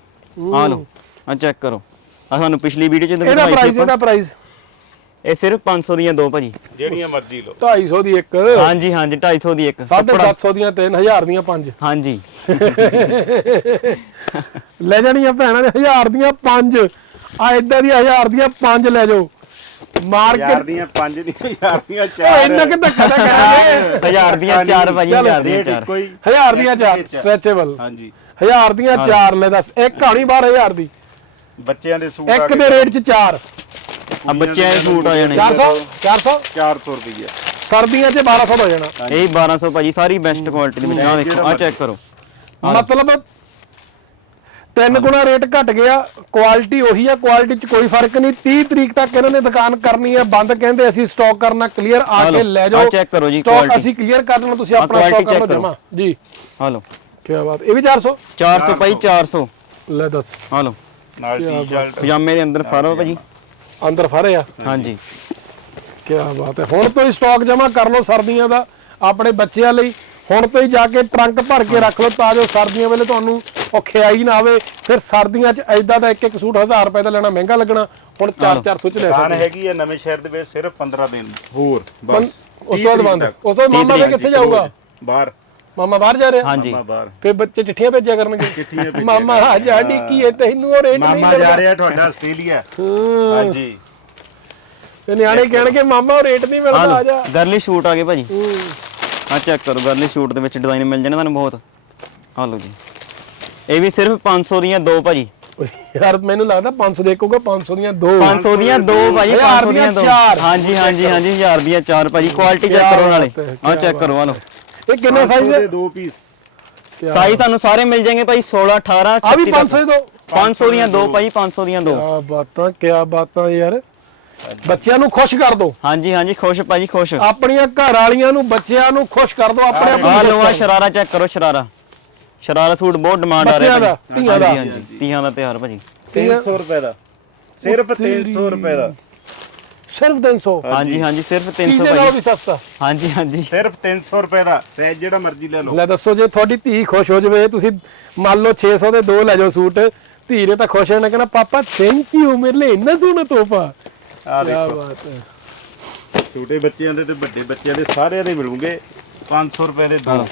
ਆ ਲਓ ਆ ਚੈੱਕ ਕਰੋ। ਆ ਤੁਹਾਨੂੰ ਪਿਛਲੀ ਵੀਡੀਓ ਚ ਇਹਦਾ ਦਿਖਾਈ ਸੀ ਪ੍ਰਾਈਸ। ਇਹਦਾ ਪ੍ਰਾਈਸ ਇਹ ਸਿਰਫ 500 ਦੀਆਂ ਦੋ ਭਾਜੀ। ਜਿਹੜੀਆਂ ਮਰਜ਼ੀ ਲਓ। 250 ਦੀ ਇੱਕ। ਹਾਂਜੀ ਹਾਂਜੀ 250 ਦੀ ਇੱਕ। 750 ਦੀਆਂ 3000 ਦੀਆਂ ਪੰਜ। ਹਾਂਜੀ। ਲੈ ਜਾਣੀਆਂ ਭੈਣਾਂ ਦੇ 1000 ਦੀਆਂ ਪੰਜ। ਆ ਇਦਾਂ ਦੀਆਂ 1000 ਦੀਆਂ ਪੰਜ ਲੈ ਜਾਓ। ਯਾਰ ਮਾਰਕੀਟ ਦੀਆਂ ਪੰਜ ਦੀਆਂ ਯਾਰ ਦੀਆਂ ਚਾਰ। ਇੰਨਾ ਕਿ ਧੱਕਾ ਨਾ ਕਰਾਂਗੇ? ਹਜ਼ਾਰ ਦੀਆਂ ਚਾਰ ਭਾਜੀ ਚਲੋ, ਹਜ਼ਾਰ ਦੀਆਂ ਰੇਟ ਚਾਰ। ਇੱਕੋ ਹੀ। 1000 ਦੀਆਂ ਚਾਰ ਵਿੱਚ। ਸਟ੍ਰੈਚੇਬਲ ਹਾਂਜੀ। 1000 ਦੀਆਂ ਚਾਰ ਲੈ ਦੱਸ ਇੱਕ ਕਹਾਣੀ ਬਾਹਰ 1000 ਦੀ। ਬੱਚਿਆਂ ਦੇ ਸੂਟ ਇੱਕ ਦੇ ਰੇਟ ਚ ਚਾਰ। ਆ ਬੱਚਿਆਂ ਦੇ ਸੂਟ ਆ ਜਾਣੇ। 400 400 400 ਰੁਪਏ ਸਰਦੀਆਂ ਚ 1200 ਹੋ ਜਾਣਾ। ਇਹ 1200 ਭਾਜੀ ਸਾਰੀ ਬੈਸਟ ਕੁਆਲਿਟੀ ਦੇ ਆ ਦੇਖੋ ਆ ਚੈੱਕ ਕਰੋ। ਮਤਲਬ ਤਿੰਨ ਗੁਣਾ ਰੇਟ ਘਟ ਗਿਆ ਕੁਆਲਿਟੀ ਉਹੀ ਆ ਕੁਆਲਿਟੀ 'ਚ ਕੋਈ ਫ਼ਰਕ ਨਹੀਂ। 30 ਤਰੀਕ ਤੱਕ ਇਹਨਾਂ ਨੇ ਦੁਕਾਨ ਕਰਨੀ ਹੈ ਬੰਦ ਕਹਿੰਦੇ ਅਸੀਂ ਸਟਾਕ ਕਰਨਾ ਕਲੀਅਰ ਆ ਕੇ ਲੈ ਜਾਓ। check ਕਰੋ ਜੀ quality। ਅਸੀਂ ਕਲੀਅਰ ਕਰ ਲੈਣਾ ਤੁਸੀਂ ਆਪਣਾ ਸਟਾਕ ਕਰ ਲਓ। ਜਮਾ। ਜੀ। ਆ ਲਓ ਕੀ ਬਾਤ ਇਹ ਵੀ 400 400 ਭਾਈ 400 ਲੈ ਦੱਸ। हाँ। ਆ ਲਓ ਨਾਲ ਟੀ-ਸ਼ਰਟ ਪਜਾਮੇ ਦੇ ਅੰਦਰ ਫਰੋ ਭਾਜੀ। ਅੰਦਰ ਫਰੇ ਆ? ਹਾਂਜੀ। ਕੀ ਬਾਤ ਹੈ। ਹੁਣ ਤੋਂ ਹੀ ਸਟਾਕ ਜਮਾ ਕਰ ਲਓ ਸਰਦੀਆਂ ਦਾ ਆਪਣੇ ਬੱਚਿਆਂ ਲਈ। ਹੁਣ ਤੋਂ ਹੀ ਜਾ ਕੇ ਟਰੰਕ ਭਰ ਕੇ ਰੱਖ ਲਓ ਤਾਂ ਜੋ ਸਰਦੀਆਂ ਵੇਲੇ ਤੁਹਾਨੂੰ ਔਖਿਆਈ ਨਾ ਆਵੇ ਫਿਰ ਸਰਦੀਆਂ 'ਚ ਐਦਾਂ ਦਾ ਇੱਕ ਇੱਕ ਸੂਟ 1000 ਰੁਪਏ ਦਾ ਲੈਣਾ ਮਹਿੰਗਾ ਲੱਗਣਾ ਹੁਣ 4-400 ਚ ਲੈ ਦੁਕਾਨ ਸਕਦੇ। ਹੈਗੀ ਹੈ ਨਵੇਂ ਸ਼ਹਿਰ ਦੇ ਵਿੱਚ ਸਿਰਫ 15 ਦਿਨ। ਹੋਰ ਬਸ। ਉਸ ਤੋਂ ਬਾਅਦ ਬੰਦ। ਉਸ ਤੋਂ ਬਾਅਦ ਮਾਮਾ ਫਿਰ ਕਿੱਥੇ ਜਾਊਗਾ? ਬਾਹਰ। ਮਾਮਾ ਬਾਹਰ ਜਾ ਰਿਹਾ? ਹਾਂਜੀ। ਮਾਮਾ ਬਾਹਰ। ਫਿਰ ਬੱਚੇ ਚਿੱਠੀਆਂ ਭੇਜਿਆ ਕਰਨਗੇ? ਚਿੱਠੀਆਂ ਭੇਜਿਆ ਮਾਮਾ ਆ ਜਾਡੀ ਕੀ ਹੈ ਤੈਨੂੰ ਉਹ ਰੇਟ ਨਹੀਂ ਮਾਮਾ ਜਾ ਰਿਹਾ ਤੁਹਾਡਾ ਆਸਟ੍ਰੇਲੀਆ। ਹਾਂਜੀ। ਤੇ ਨਿਆਣੇ ਕਹਿਣਗੇ ਮਾਮਾ ਉਹ ਰੇਟ ਨਹੀਂ ਮਿਲਦਾ ਆ ਜਾ। ਗਰਲੀ ਸ਼ੂਟ ਆ ਗਏ ਭਾਜੀ। ਹੂੰ। ਆ ਚੈੱਕ ਕਰੋ ਗਰਲੀ ਸ਼ੂਟ ਦੇ ਵਿੱਚ ਡਿਜ਼ਾਈਨ ਮਿਲ ਜਾਣੇ ਤੁਹਾਨੂੰ ਬਹੁਤ। ਆ ਲਓ ਜੀ। ਇਹ ਵੀ ਸਿਰਫ 500 ਦੀਆਂ ਦੋ ਭਾਜੀ ਓਏ ਯਾਰ ਮੈਨੂੰ ਲੱਗਦਾ 500 ਦੇ ਕਹੂਗਾ 500 ਦੀਆਂ ਦੋ 500 ਦੀਆਂ ਦੋ ਭਾਜੀ ਹਜ਼ਾਰ 500 ਦੀਆਂ ਦੋ ਚਾਰ। ਹਾਂਜੀ ਹਾਂਜੀ ਹਾਂਜੀ 1000 ਦੀਆਂ ਚਾਰ ਭਾਜੀ ਕੁਆਲਿਟੀ ਚੈੱਕ ਕਰੋ ਨਾਲੇ ਆ ਚੈੱਕ ਕਰੋ ਆ ਲਓ ਇਹ ਕਿੰਨੇ ਸਾਈਜ਼ ਦੇ ਹੈ ਦੋ ਪੀਸ ਸਾਈਜ਼ ਤੁਹਾਨੂੰ ਸਾਰੇ ਮਿਲ ਜਾਣਗੇ ਭਾਈ 16 18 ਆ ਵੀ 500 ਦੇ ਦੋ 500 ਦੀਆਂ ਦੋ ਭਾਜੀ 500 ਦੀਆਂ ਦੋ ਕਿਆ ਬਾਤਾਂ ਕਿਆ ਬਾਤਾਂ ਯਾਰ ਬੱਚਿਆਂ ਨੂੰ ਖੁਸ਼ ਕਰ ਦੋ ਹਾਂਜੀ ਹਾਂਜੀ ਖੁਸ਼ ਭਾਜੀ ਖੁਸ਼ ਆਪਣੀਆਂ ਘਰ ਵਾਲੀਆਂ ਨੂੰ ਬੱਚਿਆਂ ਨੂੰ ਖੁਸ਼ ਕਰ ਦੋ ਆਪਣੇ ਆਪ ਆ ਨੂੰ ਲਓ ਆ ਸ਼ਰਾਰਾ ਚੈੱਕ ਕਰੋ ਸ਼ਰਾਰਾ ਸ਼ਰਾਰਾ ਸੂਟ ਬਹੁਤ ਡਿਮਾਂਡ ਆ ਰਿਹਾ ਬੱਚਿਆਂ ਦਾ, ਭਾਜੀ। ਧੀਆਂ ਦਾ। ਹਾਂਜੀ, ਦਾ ਤਿਉਹਾਰ ਭਾਜੀ। 300 ਰੁਪਏ ਦਾ। ਸਿਰਫ 300 ਰੁਪਏ ਦਾ। ਸਿਰਫ 300 ਹਾਂਜੀ। ਹਾਂਜੀ ਸਿਰਫ 300 ਪੀਜ਼ੇ ਨਾਲੋਂ ਭਾਜੀ। ਵੀ ਸਸਤਾ। ਹਾਂਜੀ ਹਾਂਜੀ। ਸਿਰਫ 300 ਰੁਪਏ ਦਾ। ਸਹਿਜ ਜਿਹੜਾ ਮਰਜ਼ੀ ਲੈ ਲਓ। ਲੈ ਦੱਸੋ ਜੇ ਤੁਹਾਡੀ ਧੀ ਖੁਸ਼ ਹੋ ਜਾਵੇ ਤੁਸੀਂ ਮੰਨ ਲਓ 600 ਦੇ ਦੋ ਲੈ ਜਾਓ ਸੂਟ। ਧੀ ਨੇ ਤਾਂ ਖੁਸ਼ ਹੋਣਾ ਕਹਿੰਦਾ ਪਾਪਾ ਥੈਂਕ ਯੂ ਮੇਰੇ ਲਈ ਇੰਨਾ ਸੋਹਣਾ ਤੋਹਫਾ। ਆ ਕੀ ਦੇਖੋ। ਬਾਤ ਹੈ। ਛੋਟੇ ਬੱਚਿਆਂ ਦੇ ਤੇ ਵੱਡੇ ਬੱਚਿਆਂ ਦੇ ਸਾਰਿਆਂ ਦੇ ਮਿਲੂਗੇ। 500 ਰੁਪਏ ਦੇ ਦੋ।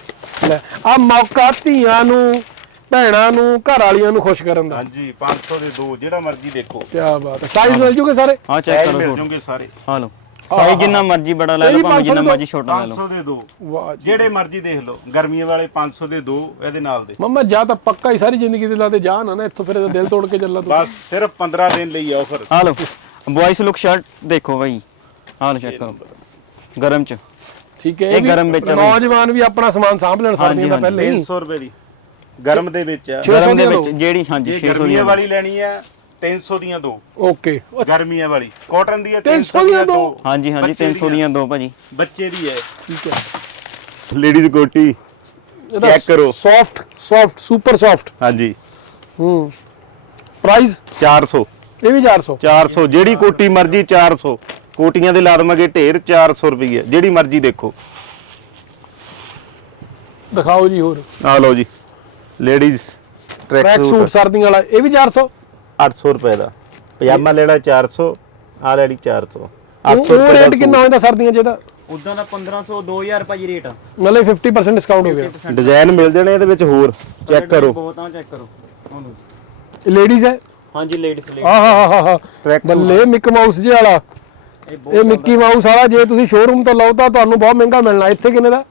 ਲੈ ਆ ਮੌਕਾ ਧੀਆਂ ਨੂੰ ਭੈਣਾਂ ਨੂੰ ਘਰ ਵਾਲੀਆਂ ਨੂੰ ਖੁਸ਼ ਕਰਨ ਦਾ। ਹਾਂਜੀ 500 ਦੇ ਦੋ ਜਿਹੜਾ ਮਰਜ਼ੀ ਦੇਖੋ। ਕੀ ਬਾਤ ਹੈ। ਸਾਈਜ਼ ਮਿਲ ਜੂਗੇ ਸਾਰੇ? ਆ ਚੈੱਕ ਕਰੋ ਮਿਲ ਜਾਣਗੇ ਸਾਰੇ। ਆ ਲਓ। ਸਾਈਜ਼ ਜਿੰਨਾ ਮਰਜ਼ੀ ਬੜਾ ਲੈ ਇਹ ਲਓ ਭਾਵੇਂ 500 ਜਿੰਨਾ ਮਰਜ਼ੀ ਛੋਟਾ ਲੈ ਲਓ। 500 ਦੇ ਦੋ। ਵਾਹ ਜੀ। ਜਿਹੜੇ ਮਰਜ਼ੀ ਦੇਖ ਲਓ। ਗਰਮੀਆਂ ਵਾਲੇ 500 ਦੇ ਦੋ ਇਹਦੇ ਨਾਲ ਦੇ। ਮੰਮਾ ਜਾਂ ਤਾਂ ਪੱਕਾ ਹੀ ਸਾਰੀ ਜ਼ਿੰਦਗੀ ਦੇ ਲਾਦੇ ਜਾਨ ਆ ਨਾ ਇੱਥੋਂ ਫਿਰ ਇਹਦਾ ਦਿਲ ਤੋੜ ਕੇ ਚੱਲਾ ਤੂੰ ਬਸ ਸਿਰਫ 15 ਦਿਨ ਲਈ ਆਫਰ ਆ ਲਓ। ਬॉयਸ ਲੁੱਕ ਸ਼ਰਟ ਦੇਖੋ ਭਾਈ ਆ ਲਓ ਚੈੱਕ ਕਰੋ। ਗਰਮ ਚ। ਠੀਕ ਹੈ ਇਹ ਗਰਮ ਵਿੱਚ। ਨੌਜਵਾਨ ਵੀ ਆਪਣਾ ਸਮਾਨ ਸਾਂਭ ਲੈਣ ਸਰਦੀਆਂ ਦਾ ਪਹਿਲੇ ਹੀ। 300 ਰੁਪਏ ਦੀ। ਗਰਮ ਦੇ ਵਿੱਚ ਆ। 600 ਗਰਮ ਦੇ ਵਿੱਚ ਜਿਹੜੀ ਹਾਂਜੀ ਜੇ 600 ਗਰਮੀਆਂ ਦੀਆਂ ਵਾਲੀ ਲੈਣੀ ਆ 300 ਦੀਆਂ ਦੋ। ਓਕੇ। ਗਰਮੀਆਂ ਵਾਲੀ। ਕਾਟਨ ਦੀ ਆ 300 300 ਦੀਆਂ ਦੋ। ਦੋ। ਹਾਂਜੀ ਹਾਂਜੀ ਬੱਚੇ 300 ਦੀਆਂ ਦੋ ਭਾਜੀ। ਬੱਚੇ ਦੀ ਹੈ ਠੀਕ ਹੈ। ਲੇਡੀਜ਼ ਕੋਟੀ Check ਕਰੋ। ਸੌਫਟ ਸੌਫਟ ਸੁਪਰ ਸੌਫਟ ਹਾਂਜੀ। ਹੂੰ। ਪ੍ਰਾਈਸ 400 ਇਹ ਵੀ 400 400 ਜਿਹੜੀ ਕੋਟੀ ਮਰਜ਼ੀ 400 ਕੋਟੀਆਂ ਦੇ ਲਾ ਦਵਾਂਗੇ ਢੇਰ 400 ਰੁਪਏ ਜਿਹੜੀ ਮਰਜ਼ੀ ਦੇਖੋ। ਦਿਖਾਓ ਜੀ ਹੋਰ। ਆ ਲਓ ਜੀ ਲੇਡੀਜ਼ ਟਰੈਕ ਸੂਟ ਸੂਟ ਸਰਦੀਆਂ ਵਾਲਾ ਇਹ ਵੀ 400 800 ਰੁਪਏ ਦਾ। ਪਜਾਮਾ ਲੈਣਾ 400 ਆ ਲੈਣੀ 400 ਉਹ 800 ਰੁਪਏ ਰੇਟ ਦਾ ਕਿੰਨਾ ਹੋ ਜਾਂਦਾ ਸਰਦੀਆਂ 'ਚ ਇਹਦਾ? ਉਦਾਂ ਦਾ 1500 2000 ਭਾਜੀ ਰੇਟ ਮਤਲਬ 50% ਡਿਸਕਾਊਂਟ ਹੋ ਗਿਆ। ਡਿਜ਼ਾਈਨ ਮਿਲ ਜਾਣੇ ਇਹਦੇ ਵਿੱਚ ਹੋਰ ਚੈੱਕ ਕਰੋ। ਬਹੁਤ ਆ ਚੈੱਕ ਕਰੋ। ਲੇਡੀਜ਼ ਹੈ? ਹਾਂਜੀ ਲੇਡੀਜ਼ ਲਈ ਆਹ ਹਾ ਹਾ ਹਾ ਟਰੈਕ ਬੱਲੇ ਮਿਕ ਮਾਊਸ ਜੇ ਵਾਲਾ। ਇਹ ਮਿੱਕੀ ਮਾਊਸ ਵਾਲਾ ਜੇ ਤੁਸੀਂ ਸ਼ੋਰੂਮ ਤੋਂ ਲਓ ਤਾਂ ਤੁਹਾਨੂੰ ਬਹੁਤ ਮਹਿੰਗਾ ਮਿਲਣਾ। ਇੱਥੇ ਕਿੰਨੇ ਦਾ?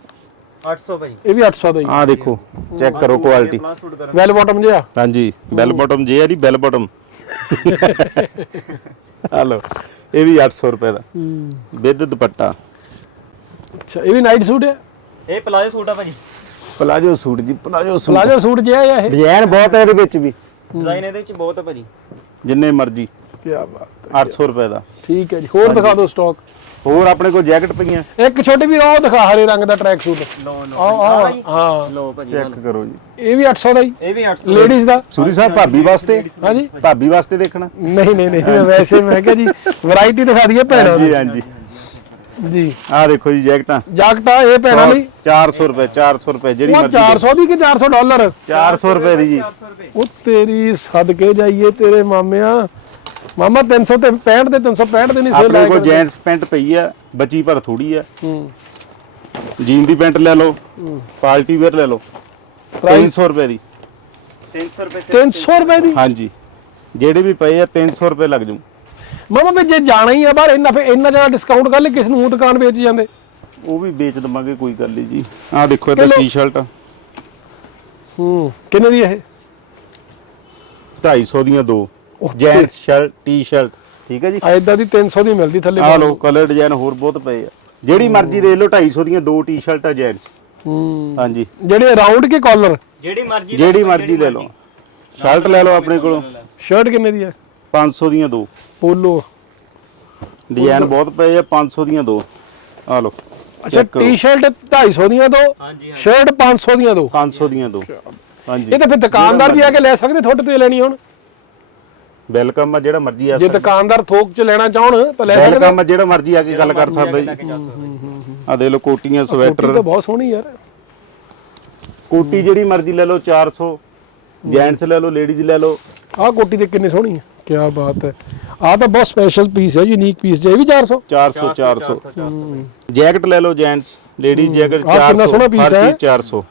800 ਭਾਜੀ ਇਹ ਵੀ 800 ਦਾ ਹੀ। ਆ ਦੇਖੋ ਚੈੱਕ ਕਰੋ ਕੁਆਲਿਟੀ ਵੈਲ ਬਾਟਮ ਜਿਹਾ? ਹਾਂਜੀ ਬੈਲ ਬਾਟਮ ਜੇ ਆ ਜੀ ਬੈਲ ਬਾਟਮ ਹਲੋ ਇਹ ਵੀ 800 ਰੁਪਏ ਦਾ। ਵਿਦ ਦੁਪੱਟਾ। ਅੱਛਾ ਇਹ ਵੀ ਨਾਈਟ ਸੂਟ ਹੈ ਇਹ ਪਲਾਜ਼ੋ ਸੂਟ ਆ ਭਾਜੀ। ਪਲਾਜੋ ਸੂਟ ਜੀ ਪਲਾਜੋ ਸੂਟ ਪਲਾਜੋ ਸੂਟ ਜਿਹਾ ਹੈ ਇਹ? ਡਿਜ਼ਾਈਨ ਬਹੁਤ ਹੈ ਇਹਦੇ ਵਿੱਚ ਵੀ। ਡਿਜ਼ਾਈਨ ਇਹਦੇ ਵਿੱਚ ਬਹੁਤ ਆ ਭਾਜੀ। ਜਿੰਨੇ ਮਰਜ਼ੀ। ਕੀ ਬਾਤ 800 ਰੁਪਏ ਦਾ। ਠੀਕ ਹੈ ਜੀ ਹੋਰ ਦਿਖਾ ਦਿਓ ਸਟਾਕ ਹੋਰ ਆਪਣੇ ਕੋਲ ਜੈਕਟ ਪਈਆਂ। ਇੱਕ ਛੋਟੇ ਵੀ ਉਹ ਦਿਖਾ ਹਰੇ ਰੰਗ ਦਾ ਟਰੈਕ ਸੂਟ ਲੋ ਆ ਆ ਹਾਂ। ਲੋ ਭਾਜੀ ਚੈੱਕ ਕਰੋ ਜੀ। ਇਹ ਵੀ 800 ਦਾ ਹੀ। ਇਹ ਵੀ 800 ਲੇਡੀਜ਼ ਦਾ ਸੂਰੀ ਸਾਹਿਬ ਭਾਬੀ ਵਾਸਤੇ? ਹਾਂਜੀ। ਭਾਬੀ ਵਾਸਤੇ ਦੇਖਣਾ? ਨਹੀਂ ਨਹੀਂ ਨਹੀਂ ਮੈਂ ਵੈਸੇ ਮੈਂ ਕਿਹਾ ਜੀ ਵੈਰਾਈਟੀ ਦਿਖਾ ਦਈਏ ਭੈਣਾਂ ਹਾਂਜੀ ਦੀ। ਹਾਂਜੀ। ਜੀ। ਆਹ ਦੇਖੋ ਜੀ ਜੈਕਟਾਂ। ਜਾਕਟਾ ਇਹ ਭੈਣਾਂ ਲਈ 400 ਰੁਪਏ 400 ਰੁਪਏ ਜਿਹੜੀ ਉਹ ਮਰਜ਼ੀ 400 ਦੀ ਕਿ 400 ਡਾਲਰ? 400 ਰੁਪਏ ਦੀ ਜੀ। ਉਹ ਤੇਰੀ ਸਦਕੇ ਜਾਈਏ ਤੇਰੇ ਮਾਮਿਆਂ। ਮਾਮਾ 300 ਤੇ 65 ਦੇ 365 ਦੇ ਨਹੀਂ ਸੇਲ ਆਪਣੇ ਕੋਲ ਜੈਂਟਸ ਪੈਂਟ ਪਈ ਆ ਬਚੀ ਪਰ ਥੋੜੀ ਆ। ਹੂੰ। ਜੀਨ ਦੀ ਪੈਂਟ ਲੈ ਲਓ ਪਾਰਟੀ ਵੇਅਰ ਲੈ ਲਓ 300 ਰੁਪਏ ਦੀ। 300 ਰੁਪਏ 300 ਰੁਪਏ ਦੀ? ਹਾਂਜੀ। ਜਿਹੜੇ ਵੀ ਪਏ ਆ 300 ਰੁਪਏ ਲੱਗ ਜੂ। ਮਾਮਾ ਵੀ ਜੇ ਜਾਣਾ ਹੀ ਆ ਬਾਹਰ ਇੰਨਾ ਫੇ ਇੰਨਾ ਜ਼ਿਆਦਾ ਡਿਸਕਾਊਂਟ ਕਰ ਲੈ ਕਿਸ ਨੂੰ ਦੁਕਾਨ ਵੇਚ ਜਾਂਦੇ। ਉਹ ਵੀ ਵੇਚ ਦਵਾਂਗੇ ਕੋਈ ਗੱਲ ਨਹੀਂ ਜੀ। ਆਹ ਦੇਖੋ ਇਹਦਾ। ਟੀ-ਸ਼ਰਟ ਹੂੰ। ਕਿੰਨੇ ਦੀ ਇਹ? 250 ਦੀਆਂ ਦੋ। ਜੈਂਟਸ ਸ਼ਰਟ ਟੀ-ਸ਼ਰਟ ਠੀਕ ਹੈ ਜੀ? ਐਦਾਂ ਦੀ 300 ਦੀ ਮਿਲਦੀ ਥੱਲੇ ਆਹ ਲੋ ਕਲਰ ਡਿਜ਼ਾਈਨ ਹੋਰ ਬਹੁਤ ਪਏ ਆ। ਜਿਹੜੀ ਮਰਜ਼ੀ ਦੇਖ ਲਓ 250 ਦੀਆਂ ਦੋ ਟੀ-ਸ਼ਰਟਾਂ ਜੈਂਟਸ। ਹੂੰ। ਹਾਂਜੀ। ਜਿਹੜੇ ਰਾਉਂਡ ਕੇ ਕਾਲਰ ਜਿਹੜੀ ਮਰਜ਼ੀ ਜਿਹੜੀ ਮਰਜ਼ੀ ਲੈ ਲਓ। ਸ਼ਰਟ ਲੈ ਲਓ ਆਪਣੇ ਕੋਲੋਂ। ਸ਼ਰਟ ਕਿੰਨੇ ਦੀ ਹੈ? 500 ਦੀਆਂ ਦੋ। ਪੋਲੋ। ਡਿਜ਼ਾਈਨ ਬਹੁਤ ਪਏ ਆ 500 ਦੀਆਂ ਦੋ। ਆ ਲਓ ਅੱਛਾ। ਟੀ-ਸ਼ਰਟ 250 ਦੀਆਂ ਦੋ ਹਾਂਜੀ ਸ਼ਰਟ 500 ਦੀਆਂ ਦੋ। 500 ਦੀਆਂ ਦੋ। ਹਾਂਜੀ। ਇਹ ਤਾਂ ਫਿਰ ਦੁਕਾਨਦਾਰ ਵੀ ਆ ਕੇ ਲੈ ਸਕਦੇ ਤੁਹਾਡੇ ਤੋਂ ਲੈਣੀ ਹੁਣ। ਵੈਲਕਮ ਆ ਜਿਹੜਾ ਮਰਜ਼ੀ ਆ ਜੇ ਦੁਕਾਨਦਾਰ ਥੋਕ ਚ ਲੈਣਾ ਚਾਹਣ ਤਾਂ ਲੈ ਸਕਦੇ ਵੈਲਕਮ ਆ। ਜਿਹੜਾ ਮਰਜ਼ੀ ਆ ਕੇ ਗੱਲ ਕਰ ਸਕਦਾ ਜੀ। ਆ ਦੇ ਲਓ ਕੋਟੀਆਂ ਕੋਟੀ ਸਵੈਟਰ। ਤਾਂ ਬਹੁਤ ਸੋਹਣੀ ਯਾਰ। ਕੋਟੀ ਜਿਹੜੀ ਮਰਜ਼ੀ ਲੈ ਲਓ 400 ਜੈਂਟਸ ਲੈ ਲਓ ਲੇਡੀਜ਼ ਲੈ ਲਓ। ਆਹ ਕੋਟੀ ਤੇ ਕਿੰਨੀ ਸੋਹਣੀ ਹੈ ਕੀ ਬਾਤ ਹੈ। ਆਹ ਤਾਂ ਬਹੁਤ ਸਪੈਸ਼ਲ ਪੀਸ ਹੈ ਯੂਨੀਕ ਪੀਸ ਜੇ ਇਹ ਵੀ 400 400 400 ਜੈਕਟ ਲੈ ਲਓ ਜੈਂਟਸ ਲੇਡੀਜ਼ ਜੈਕਟ ਆਹ 400 ਕਿੰਨਾ ਸੋਹਣਾ piece ਹਰ ਹੈ। ਚੀਜ਼ 400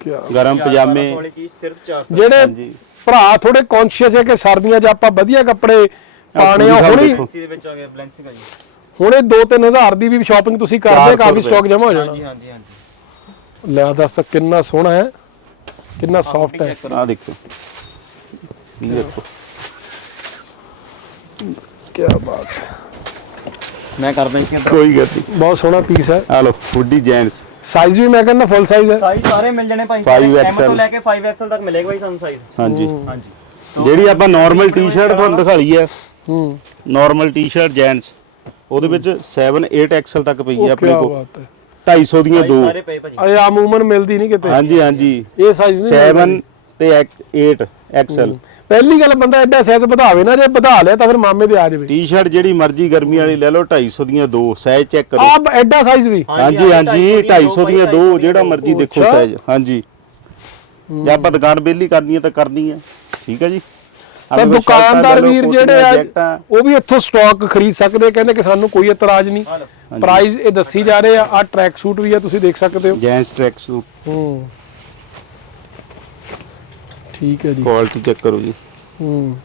ਕੀ ਗਰਮ ਪਜਾਮੇ ਵਾਲੀ ਚੀਜ਼ ਸਿਰਫ 400 ਜਿਹੜੇ ਭਰਾ ਥੋੜੇ ਕੌਨਸ਼ੀਅਸ ਹੈ ਕਿ ਸਰਦੀਆਂ 'ਚ ਆਪਾਂ ਵਧੀਆ ਕੱਪੜੇ ਪਾਣੇ ਆ। ਹੁਣੀ ਦੇਖੋ। ਸੀ ਦੇ ਵਿੱਚ ਆ ਗਿਆ ਬਲੈਂਸਿੰਗ ਆ ਜੀ। ਹੁਣੇ 2-3000 ਦੀ ਵੀ ਸ਼ਾਪਿੰਗ ਤੁਸੀਂ ਕਰਦੇ 400 ਕਾਫੀ। ਸਟਾਕ ਜਮਾ ਹੋ ਜਾਣਾ। ਹਾਂਜੀ ਹਾਂਜੀ ਹਾਂਜੀ। ਲੈ ਦੱਸ ਤਾਂ ਕਿੰਨਾ ਸੋਹਣਾ ਹੈ ਕਿੰਨਾ ਸੌਫਟ ਹੈ। ਆ ਦੇਖੋ। ਇਹ ਦੇਖੋ। ਕੀ ਬਾਤ ਮੈਂ ਕਰ ਦਾਂ ਕਿ ਕੋਈ ਗੱਲ ਨਹੀਂ ਬਹੁਤ ਸੋਹਣਾ ਪੀਸ ਹੈ। ਆ ਲਓ ਹੁੱਡੀ ਜੈਂਟਸ। ਸਾਈਜ਼ ਵੀ ਮੈਂ ਕਹਿੰਦਾ ਫੁੱਲ ਸਾਈਜ਼ ਹੈ। ਸਾਈਜ਼ ਸਾਰੇ ਮਿਲ ਜਾਣੇ ਭਾਈ 5XL M ਤੋਂ ਲੈ ਕੇ 5XL ਤੱਕ ਮਿਲੇਗਾ ਭਾਈ ਸਾਨੂੰ ਸਾਈਜ਼ ਹਾਂਜੀ। ਹਾਂਜੀ। ਜਿਹੜੀ ਆਪਾਂ ਨਾਰਮਲ ਟੀ-ਸ਼ਰਟ ਤੁਹਾਨੂੰ ਦਿਖਾਈ ਹੈ। ਹੂੰ। ਨਾਰਮਲ ਟੀ-ਸ਼ਰਟ ਜੈਂਟਸ ਉਹਦੇ ਵਿੱਚ 7 8 ਐਕਸਲ ਤੱਕ ਪਈ ਹੈ ਆਪਣੇ ਕੋਲ। ਬਾਤ ਹੈ। 250 ਦੀਆਂ ਦੋ। ਸਾਰੇ ਪਏ ਭਾਜੀ। ਇਹ ਆਮੂਮਨ ਮਿਲਦੀ ਨਹੀਂ ਕਿਤੇ। ਹਾਂਜੀ ਹਾਂਜੀ। ਇਹ ਸਾਈਜ਼ ਨਹੀਂ। 7 ਤੇ 8 ਐਕਸਲ। ਪਹਿਲੀ ਗੱਲ ਬੰਦਾ ਐਡਾ ਸਾਈਜ਼ ਵਧਾਵੇ ਨਾ ਜੇ ਵਧਾ ਲਿਆ ਤਾਂ ਫਿਰ ਮਾਮੇ ਦੇ ਆ ਜਾਵੇ। ਟੀ-ਸ਼ਰਟ ਜਿਹੜੀ ਮਰਜ਼ੀ ਗਰਮੀ ਵਾਲੀ ਲੈ ਲਓ 250 ਦੀਆਂ ਦੋ ਸਾਈਜ਼ ਚੈੱਕ ਕਰੋ। ਆਹ ਐਡਾ ਸਾਈਜ਼ ਵੀ। ਹਾਂਜੀ ਹਾਂਜੀ 250 ਦੀਆਂ ਦੋ ਜਿਹੜਾ ਮਰਜ਼ੀ ਦੇਖੋ। ਸਾਈਜ਼ ਹਾਂਜੀ। ਜੇ ਆਪਾਂ ਦੁਕਾਨ ਬੇਲੀ ਕਰਨੀ ਹੈ ਤਾਂ ਕਰਨੀ ਹੈ। ਠੀਕ ਹੈ ਜੀ। ਤਾਂ ਦੁਕਾਨਦਾਰ ਵੀਰ ਜਿਹੜੇ ਆ। ਉਹ ਵੀ ਇੱਥੋਂ ਸਟਾਕ ਖਰੀਦ ਸਕਦੇ ਕਹਿੰਦੇ ਕਿ ਸਾਨੂੰ ਕੋਈ ਇਤਰਾਜ਼ ਨਹੀਂ। ਪ੍ਰਾਈਸ ਇਹ ਦੱਸੀ ਜਾ ਰਹੇ ਆ ਆ ਟਰੈਕ ਸੂਟ ਵੀ ਆ ਤੁਸੀਂ ਦੇਖ ਸਕਦੇ ਹੋ। ਜੈਂਟਸ ਟਰੈਕ ਸੂਟ ਹੂੰ। ਠੀਕ ਹੈ ਜੀ। ਕੁਆਲਿਟੀ ਚੈੱਕ ਕਰੋ ਜੀ। ਹੂੰ।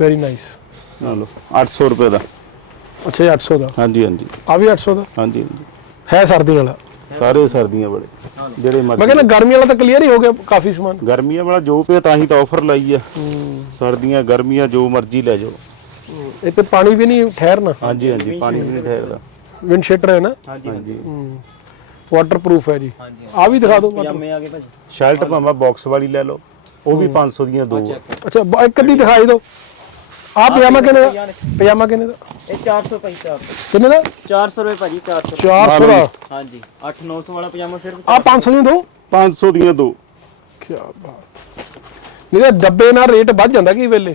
ਵੈਰੀ ਨਾਈਸ ਆ ਲਓ 800 ਰੁਪਏ ਦਾ। ਅੱਛਾ ਇਹ 800 ਦਾ। ਹਾਂਜੀ ਹਾਂਜੀ। ਆ ਵੀ 800 ਦਾ? ਹਾਂਜੀ ਹਾਂਜੀ। ਹੈ ਸਰਦੀ ਵਾਲਾ? ਸਾਰੇ ਸਰਦੀਆਂ ਬੜੇ ਜਿਹੜੇ ਮੈਂ ਮਰਜ਼ੀ ਕਹਿੰਦਾ ਗਰਮੀ ਵਾਲਾ ਤਾਂ ਕਲੀਅਰ ਹੀ ਹੋ ਗਿਆ ਕਾਫੀ ਸਮਾਨ। ਗਰਮੀਆਂ ਵਾਲਾ ਜੋ ਪਿਆ ਤਾਂ ਹੀ ਤਾਂ ਆਫਰ ਲਾਈ ਆ। ਸਰਦੀਆਂ ਗਰਮੀਆਂ ਜੋ ਮਰਜ਼ੀ ਲੈ ਜਾਓ। ਤੇ ਪਾਣੀ ਵੀ ਨਹੀਂ ਠਹਿਰਨਾ। ਹਾਂਜੀ ਹਾਂਜੀ ਪਾਣੀ ਵੀ ਨਹੀਂ ਠਹਿਰਦਾ। ਵਿੰਡ ਸ਼ੀਟਰ ਹੈ ਨਾ? ਹਾਂਜੀ ਹਾਂਜੀ। ਵਾਟਰਪ੍ਰੂਫ ਹੈ ਜੀ। ਹਾਂਜੀ ਆ ਵੀ ਦਿਖਾ ਦਿਓ ਪਜਾਮੇ ਆ ਗਏ ਭਾਜੀ। ਸ਼ਰਟ ਭਾਵੇਂ ਬਾਕਸ ਵਾਲੀ ਲੈ ਲਓ ਉਹ ਵੀ 500 ਦੀਆਂ ਦੋ। ਆ। ਅੱਛਾ ਬ- ਇੱਕ ਅੱਧੀ ਦਿਖਾਈ ਦਿਓ। ਆ ਪਜਾਮਾ ਕਿੰਨੇ ਦਾ? ਪਜਾਮਾ ਕਿੰਨੇ ਦਾ? ਇਹ 400 ਭਾਈ 400 ਕਿੰਨੇ ਦਾ? 400 ਰੁਪਏ ਭਾਜੀ 400 400 ਦਾ? ਹਾਂਜੀ 8 900 ਵਾਲਾ ਪਜਾਮਾ ਸਿਰਫ ਆ 500 ਦੀਆਂ ਦੋ? 500 ਦੀਆਂ ਦੋ। ਕੀ ਬਾਤ। ਨਹੀਂ ਤਾਂ ਡੱਬੇ ਨਾਲ ਰੇਟ ਵੱਧ ਜਾਂਦਾ ਕੀ ਵੇਲੇ?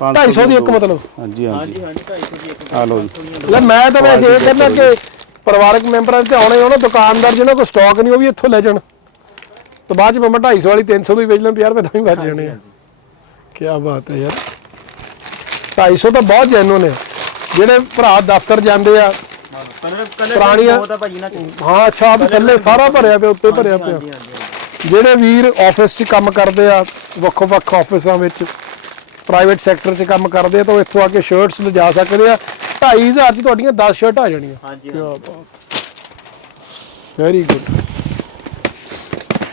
250 ਦੀ ਇੱਕ। ਮਤਲਬ। ਹਾਂਜੀ ਹਾਂਜੀ। ਹਾਂਜੀ ਹਾਂਜੀ 250 ਦੀ ਇੱਕ ਆ ਲਓ ਜੀ। ਲੈ ਮੈਂ ਤਾਂ ਵੈਸੇ ਇਹ ਕਹਿੰਦਾ ਕਿ ਪਰਿਵਾਰਕ ਮੈਂਬਰਾਂ ਤੇ ਆਉਣੇ ਹੋਣ ਦੁਕਾਨਦਾਰ ਜਿਹਨਾਂ ਕੋਲ ਸਟਾਕ ਨਹੀਂ ਉਹ ਵੀ ਇੱਥੋਂ ਲੈ ਜਾਣ। ਤੇ ਬਾਅਦ ਚ ਮੈਂ 250 ਵਾਲੀ 300 ਵੀ ਵੇਚ ਲਾਂ 50 ਰੁਪਏ ਤਾਂ ਵੀ ਬਚ ਜਾਣੇ ਆ। ਕੀ ਬਾਤ ਹੈ ਯਾਰ। 250 ਤਾਂ ਬਹੁਤ ਜੈਨੂਨ ਹੈ ਜਿਹੜੇ ਭਰਾ ਦਫ਼ਤਰ ਜਾਂਦੇ ਆ ਪੁਰਾਣੀਆਂ- ਨਾ ਹਾਂ ਅੱਛਾ ਵੀ ਥੱਲੇ ਸਾਰਾ ਭਰਿਆ ਪਿਆ ਉੱਤੇ ਭਰਿਆ ਪਿਆ। ਜਿਹੜੇ ਵੀਰ ਆਫਿਸ 'ਚ ਕੰਮ ਕਰਦੇ ਆ ਵੱਖੋ ਵੱਖ ਆਫਿਸਾਂ ਵਿੱਚ ਪ੍ਰਾਈਵੇਟ ਸੈਕਟਰ 'ਚ ਕੰਮ ਕਰਦੇ ਆ ਤਾਂ ਉਹ ਇੱਥੋਂ ਆ ਕੇ ਸ਼ਰਟਸ ਲਿਜਾ ਸਕਦੇ ਆ। 2500 'ਚ ਤੁਹਾਡੀਆਂ 10 ਸ਼ਰਟਾਂ ਆ ਜਾਣੀਆਂ। ਹਾਂਜੀ ਕੀ ਬਾਤ। ਵੈਰੀ ਗੁੱਡ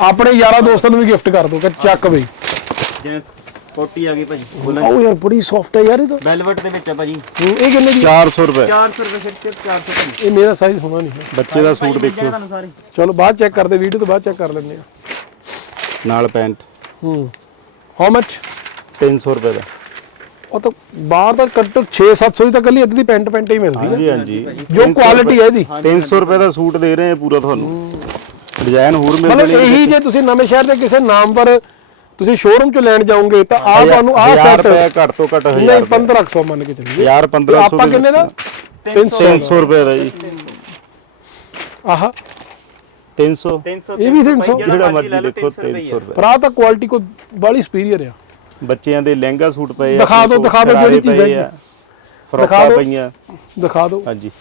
ਆਪਣੇ ਯਾਰਾਂ ਦੋਸਤਾਂ ਨੂੰ ਵੀ ਗਿਫਟ ਕਰ ਦਿਓ ਕਿ ਚੱਕ ਬਈ। ਜੈਂਸ ਕੋਟੀ ਆ ਗਈ ਭਾਜੀ ਬੁਲਨ ਉਹ ਯਾਰ ਬੜੀ ਸੌਫਟ ਹੈ ਯਾਰ ਇਹ ਤਾਂ। ਵੈਲਵਟ ਦੇ ਵਿੱਚ ਆ ਭਾਜੀ। ਹੂੰ, ਇਹ ਕਿੰਨੇ ਦੀ? 400 ਰੁਪਏ। 400 ਰੁਪਏ ਸਿਰਫ ਸਿਰਫ 400 ਭਾਜੀ। ਇਹ ਮੇਰਾ ਸਾਈਜ਼ ਹੋਣਾ ਨਹੀਂ ਬੱਚੇ ਦਾ ਸੂਟ ਸਾਰੇ। ਚਲੋ ਬਾਅਦ ਚੈੱਕ ਕਰਦੇ ਵੀਡੀਓ ਤੋਂ ਬਾਅਦ ਚੈੱਕ ਕਰ ਲੈਂਦੇ ਆ ਨਾਲ ਪੈਂਟ। ਹੂੰ। ਹਾਊ ਮੱਚ 300 ਰੁਪਏ ਦਾ। ਉਹ ਤਾਂ ਬਾਹਰ ਤਾਂ ਕੱਟ 6-700 ਦੀ ਤਾਂ ਕੱਲੀ ਅੱਧੀ ਦੀ ਪੈਂਟ ਪੈਂਟ ਹੀ ਮਿਲਦੀ ਹੈ। ਹਾਂਜੀ ਹਾਂਜੀ। ਜੋ ਕੁਆਲਿਟੀ ਹੈ ਇਹਦੀ। 300 ਰੁਪਏ ਦਾ ਸੂਟ ਦੇ ਰਹੇ ਆ ਪੂਰਾ ਤੁਹਾਨੂੰ। ਡਿਜ਼ਾਈਨ ਹੋਰ ਮਿਲ ਮਤਲਬ ਇਹੀ ਜੇ ਤੁਸੀਂ ਨਵੇਂ ਸ਼ਹਿਰ ਦੇ ਕਿਸੇ ਨਾਮ ਪਰ ਤੁਸੀਂ ਸ਼ੋਰੂਮ ਚ ਲੈਣ ਜਾਓਗੇ ਤਾਂ ਆ ਤੁਹਾਨੂੰ ਆ 1000 ਸੈੱਟ ਰੁਪਏ ਘੱਟ ਤੋਂ ਘੱਟ 1000 ਨਹੀਂ 1500 ਮੰਨ ਕੇ ਚੱਲੀਏ। 1000 1500 ਆਪਾਂ ਕਿੰਨੇ ਦਾ? 300 300 ਰੁਪਏ ਦਾ ਜੀ। ਆਹ। 300 300 ਇਹ ਵੀ 300 ਜਿਹੜਾ ਮਰਜ਼ੀ ਦੇਖੋ 300 ਰੁਪਏ ਪਰ ਆ। ਤਾਂ ਕੁਆਲਿਟੀ ਕੋਈ ਬੜੀ ਸੁਪੀਰੀਅਰ ਆ। ਬੱਚਿਆਂ ਦੇ ਲਹਿੰਗਾ ਸੂਟ ਪਏ ਆ ਦਿਖਾ ਦਿਓ, ਦਿਖਾ ਦਿਓ ਜਿਹੜੀ ਚੀਜ਼। ਆ, ਫਰੋਕਾਂ। ਪਈਆਂ। ਦਿਖਾ ਦਿਓ। ਹਾਂਜੀ।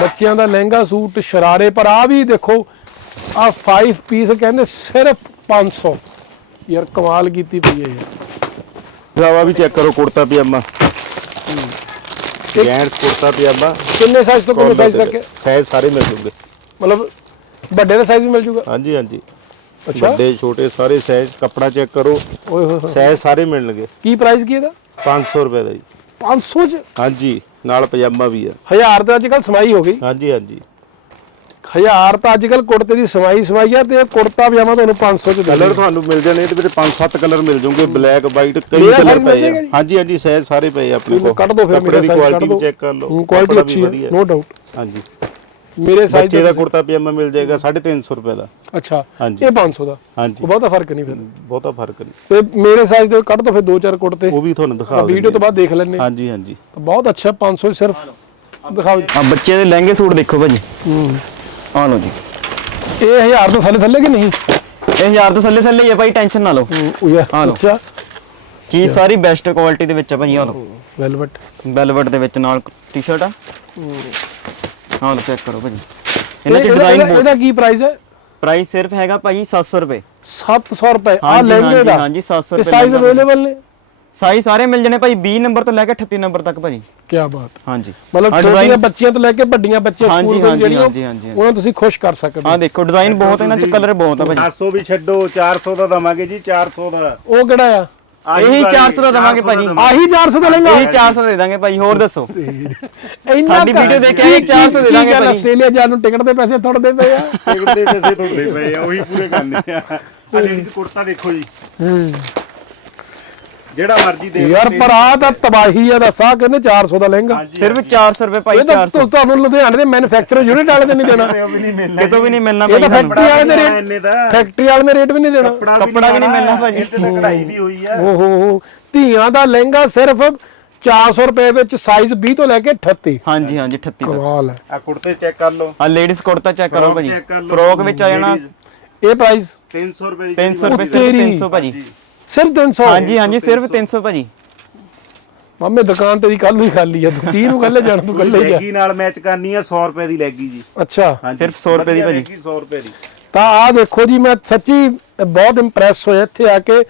ਬੱਚਿਆਂ ਦਾ ਲਹਿੰਗਾ ਸੂਟ ਸ਼ਰਾਰੇ ਪਰ ਆ ਵੀ ਦੇਖੋ ਆ 5 ਪੀਸ ਕਹਿੰਦੇ ਸਿਰਫ 500 ਯਾਰ ਕਮਾਲ ਕੀਤੀ ਪਈ ਹੈ ਯਾਰ ਜਾਵਾ ਵੀ ਚੈੱਕ ਕਰੋ ਕੁੜਤਾ ਪਜਾਮਾ। ਜੈਂਟਸ ਕੁੜਤਾ ਪਜਾਮਾ। ਕਿੰਨੇ ਸਾਈਜ਼ ਤੋਂ ਕਿੰਨੇ ਸਾਈਜ਼ ਤੱਕ ਹੈ? ਸਾਈਜ਼ ਸਾਰੇ ਮਿਲ ਜੂਗੇ। ਮਤਲਬ ਵੱਡੇ ਦਾ ਸਾਈਜ਼ ਵੀ ਮਿਲ ਜੂਗਾ? ਹਾਂਜੀ ਹਾਂਜੀ। ਵੱਡੇ ਛੋਟੇ ਸਾਰੇ ਸਾਈਜ਼ ਕੱਪੜਾ ਚੈੱਕ ਕਰੋ। ਓਏ ਹੋਏ ਹੋਏ। ਸਾਈਜ਼ ਸਾਰੇ ਮਿਲਣਗੇ। ਕੀ ਪ੍ਰਾਈਸ ਕੀ ਇਹਦਾ? 500 ਰੁਪਏ ਦਾ ਜੀ। 500 ਚ? ਹਾਂਜੀ ਨਾਲ ਪਜਾਮਾ ਵੀ ਆ। ਹਜ਼ਾਰ ਤੇ ਅੱਜ ਕੱਲ ਸਮਾਈ ਹੋ ਗਈ। ਹਾਂਜੀ ਹਾਂਜੀ। ਹਜ਼ਾਰ ਤਾਂ ਅੱਜ ਕੱਲ ਕੁੜਤੇ ਦੀ ਸਵਾਈ ਸਵਾਈ ਆ ਤੇ ਇਹ ਕੁੜਤਾ ਪਜਾਮਾ ਤੁਹਾਨੂੰ 500 ਚ ਦੇ ਕਲਰ ਤੁਹਾਨੂੰ ਮਿਲ ਜਾਣੇ ਇਹਦੇ ਵਿੱਚ 5-7 ਕਲਰ ਮਿਲ ਜਾਣਗੇ ਬਲੈਕ ਵਾਈਟ ਕਈ ਕਲਰ ਪਏ ਆ? ਹਾਂਜੀ ਹਾਂਜੀ ਸਾਈਜ਼ ਸਾਰੇ ਪਏ ਆ ਆਪਣੇ ਕੋਲ। ਕੱਢ ਦਿਓ ਫਿਰ ਮੇਰਾ ਦੀ ਸਾਈਜ਼ ਕੱਢ ਕੁਆਲਿਟੀ ਦਿਓ ਵੀ ਚੈੱਕ ਕਰ ਲਓ। ਕੁਆਲਿਟੀ ਅੱਛੀ ਹੈ। ਨੋ ਡਾਊਟ ਹਾਂਜੀ। ਮੇਰੇ ਸਾਈਜ਼ ਬੱਚੇ ਦਾ ਕੁੜਤਾ ਪਜਾਮਾ ਮਿਲ ਜਾਏਗਾ 350 ਰੁਪਏ ਦਾ। ਅੱਛਾ ਹਾਂਜੀ। ਇਹ 500 ਦਾ? ਹਾਂਜੀ। ਉਹ ਬਹੁਤਾ ਫ਼ਰਕ ਨਹੀਂ ਫਿਰ? ਬਹੁਤਾ ਫ਼ਰਕ ਨਹੀਂ। ਤੇ ਮੇਰੇ ਸਾਈਜ਼ ਦੇ ਕੱਢ ਦੋ ਫਿਰ ਦੋ ਚਾਰ ਕੁੜਤੇ। ਉਹ ਵੀ ਤੁਹਾਨੂੰ ਦਿਖਾ ਵੀਡੀਓ ਤੋਂ ਬਾਅਦ ਦੇਖ ਲੈਣੇ ਹਾਂਜੀ ਹਾਂਜੀ। ਬਹੁਤ ਅੱਛਾ 500 ਸਿਰਫ। ਦਿਖਾਓ ਜੀ। ਆ ਬੱਚੇ ਦੇ ਲਹਿੰਗੇ ਸੂਟ ਦੇਖੋ ਭਾਜੀ। ਹੂੰ। ਆ ਲਓ ਜੀ। ਇਹ 1000 ਤੋਂ ਥੱਲੇ ਥੱਲੇ ਕਿ ਨਹੀਂ? ਇਹ ਹਜ਼ਾਰ ਤੋਂ ਥੱਲੇ ਥੱਲੇ ਹੀ ਆ ਭਾਈ ਟੈਨਸ਼ਨ ਨਾ ਲਓ। ਹੂੰ, ਉਹ ਯਾਰ, ਲਓ। ਅੱਛਾ। ਚੀਜ਼ ਸਾਰੀ ਬੈਸਟ ਕੁਆਲਿਟੀ ਦੇ ਵਿੱਚ ਆ ਭਾਜੀ ਆ ਲਓ। ਵੈਲਵਟ ਵੈਲਵਟ ਦੇ ਵਿੱਚ ਨਾਲ ਟੀ-ਸ਼ਰਟ ਆ। ਆ ਲਓ ਚੈੱਕ ਕਰੋ ਭਾਜੀ। ਇਹਨਾਂ ਇਹਦਾ ਦੇ ਡਿਜ਼ਾਈਨ ਇਹਦਾ- ਇਹਦਾ ਕੀ ਪ੍ਰਾਈਸ ਹੈ? ਪ੍ਰਾਈਸ ਸਿਰਫ ਹੈਗਾ ਭਾਜੀ 700 ਰੁਪਏ। 700 ਰੁਪਏ। ਆ ਲਹਿੰਗੇ ਦਾ। ਹਾਂਜੀ, 700 ਤੇ ਰੁਪਏ ਸਾਈਜ਼ ਅਵੇਲੇਬਲ ਨੇ? ਸਾਈਜ਼ ਸਾਰੇ ਮਿਲ ਜਾਣੇ ਭਾਈ 20 ਨੰਬਰ ਤੋਂ ਲੈ ਕੇ 38 ਨੰਬਰ ਤੱਕ ਭਾਜੀ। ਕੀ ਬਾਤ। ਹਾਂਜੀ। ਮਤਲਬ ਛੋਟੀਆਂ ਬੱਚੀਆਂ ਤੋਂ ਲੈ ਕੇ ਵੱਡੀਆਂ ਬੱਚੇ ਹਾਂਜੀ, ਸਕੂਲ ਕੋਲ ਹਾਂਜੀ, ਜਿਹੜੀਆਂ। ਉਹਨਾਂ ਨੂੰ ਤੁਸੀਂ ਖੁਸ਼ ਕਰ ਸਕਦੇ ਹੋ। ਦੇਖੋ ਡਿਜ਼ਾਈਨ ਬਹੁਤ ਇਹਨਾਂ ਚ ਕਲਰ ਬਹੁਤ ਆ ਭਾਜੀ। 700 ਵੀ ਛੱਡੋ 400 ਦਾ ਦਵਾਂਗੇ ਜੀ 400 ਦਾ। ਉਹ ਕਿਹੜਾ ਆ? ਇਹੀ 400 ਦਾ ਦੇਵਾਂਗੇ ਭਾਜੀ ਆਹੀ 400 ਦਾ ਲਹਿੰਗਾ ਇਹੀ 400 ਦੇ ਦਾਂਗੇ ਭਾਈ ਹੋਰ ਦੱਸੋ। (laughs) ਇੰਨਾ ਸਾਡੀ। ਵੀਡੀਓ ਦੇਖ ਕੇ ਕੀ- ਇਹੀ 400 ਦੇ ਕੀ ਦਾਂਗੇ ਗੱਲ ਭਾਜੀ। ਆਸਟ੍ਰੇਲੀਆ ਜਾਣ ਨੂੰ ਟਿਕਟ ਦੇ ਪੈਸੇ ਥੋੜਦੇ ਪਏ ਆ। ਟਿਕਟ ਦੇ ਪੈਸੇ ਤੁਹਾਡੇ ਪਏ ਆ ਉਹੀ ਪੂਰੇ ਕਰਨੇ ਆ। ਲੇਡੀਜ਼ ਕੁੜਤਾ ਦੇਖੋ ਜੀ। ਹੂੰ। ਜਿਹੜਾ ਮਰਜ਼ੀ ਦੇ ਯਾਰ ਪਰ ਆ ਤਾਂ ਤਬਾਹੀ ਆ ਦੱਸਾ ਕਹਿੰਦੇ 400 ਦਾ ਲਹਿੰਗਾ। ਸਿਰਫ 400 ਰੁਪਏ ਭਾਈ ਇਹ ਤਾਂ 400 ਤੁ- ਤੁਹਾਨੂੰ ਲੁਧਿਆਣੇ ਦੇ ਮੈਨੂਫੈਕਚਰ ਯੂਨਿਟ ਵਾਲੇ ਤੇ ਨਹੀਂ ਦੇਣਾ। ਕਿਤੋਂ ਵੀ ਨਹੀਂ ਮਿਲਣਾ ਇਹ ਭਾਈ ਫੈਕਟਰੀ ਵਾਲੇ ਦੇ ਰੇਟ ਦਾ। ਫੈਕਟਰੀ ਵਾਲੇ ਦੇ ਰੇਟ ਵੀ ਨਹੀਂ ਦੇਣਾ। ਕੱਪੜਾ ਵੀ ਨਹੀਂ ਮਿਲਣਾ ਭਾਜੀ। ਇਹਦੇ ਤੇ ਕਢਾਈ ਵੀ ਹੋਈ ਆ। ਓਹੋ ਧੀਆਂ ਦਾ ਲਹਿੰਗਾ ਸਿਰਫ 400 ਰੁਪਏ ਵਿੱਚ ਸਾਈਜ਼ 20 ਤੋਂ ਲੈ ਕੇ 38 ਹਾਂਜੀ ਹਾਂਜੀ 38 ਤੱਕ। ਕਮਾਲ ਹੈ। ਆ ਕੁੜਤੇ ਚੈੱਕ ਕਰ ਲਓ। ਆ ਲੇਡੀਜ਼ ਕੁੜਤਾ ਚੈੱਕ ਕਰੋ ਭਾਜੀ। ਫਰੋਕ ਵਿੱਚ ਆ ਜਾਣਾ। ਇਹ ਪ੍ਰਾਈਸ 300 ਰੁਪਏ ਦੀ 300 ਰੁਪਏ ਉਹ ਤੇਰੀ। ਸਿਰਫ 300 ਭਾਜੀ ਸਿਰਫ 300 ਹਾਂਜੀ ਹਾਂਜੀ ਸਿਰਫ 300 ਭਾਜੀ। ਮਾਮੇ ਦੁਕਾਨ ਤੇਰੀ ਕੱਲ ਨੂੰ ਹੀ ਖਾਲੀ ਆ ਤੂੰ 30 ਨੂੰ ਕੱਲੇ ਜਾਣ ਤੂੰ ਕੱਲੇ ਹੀ ਜਾ ਲੈਗੀ ਨਾਲ ਮੈਚ ਕਰਨੀ ਆ 100 ਰੁਪਏ ਦੀ ਲੈਗੀ ਜੀ। ਅੱਛਾ। ਹਾਂਜੀ। ਸਿਰਫ 100 ਰੁਪਏ ਦੀ ਵਧੀਆ ਭਾਜੀ। ਲੈਗੀ 100 ਰੁਪਏ ਦੀ। ਤਾਂ ਆ ਦੇਖੋ ਜੀ ਮੈਂ ਸੱਚੀ ਬਹੁਤ ਇੰਪ੍ਰੈਸ ਹੋਇਆ ਇੱਥੇ ਆ ਕੇ।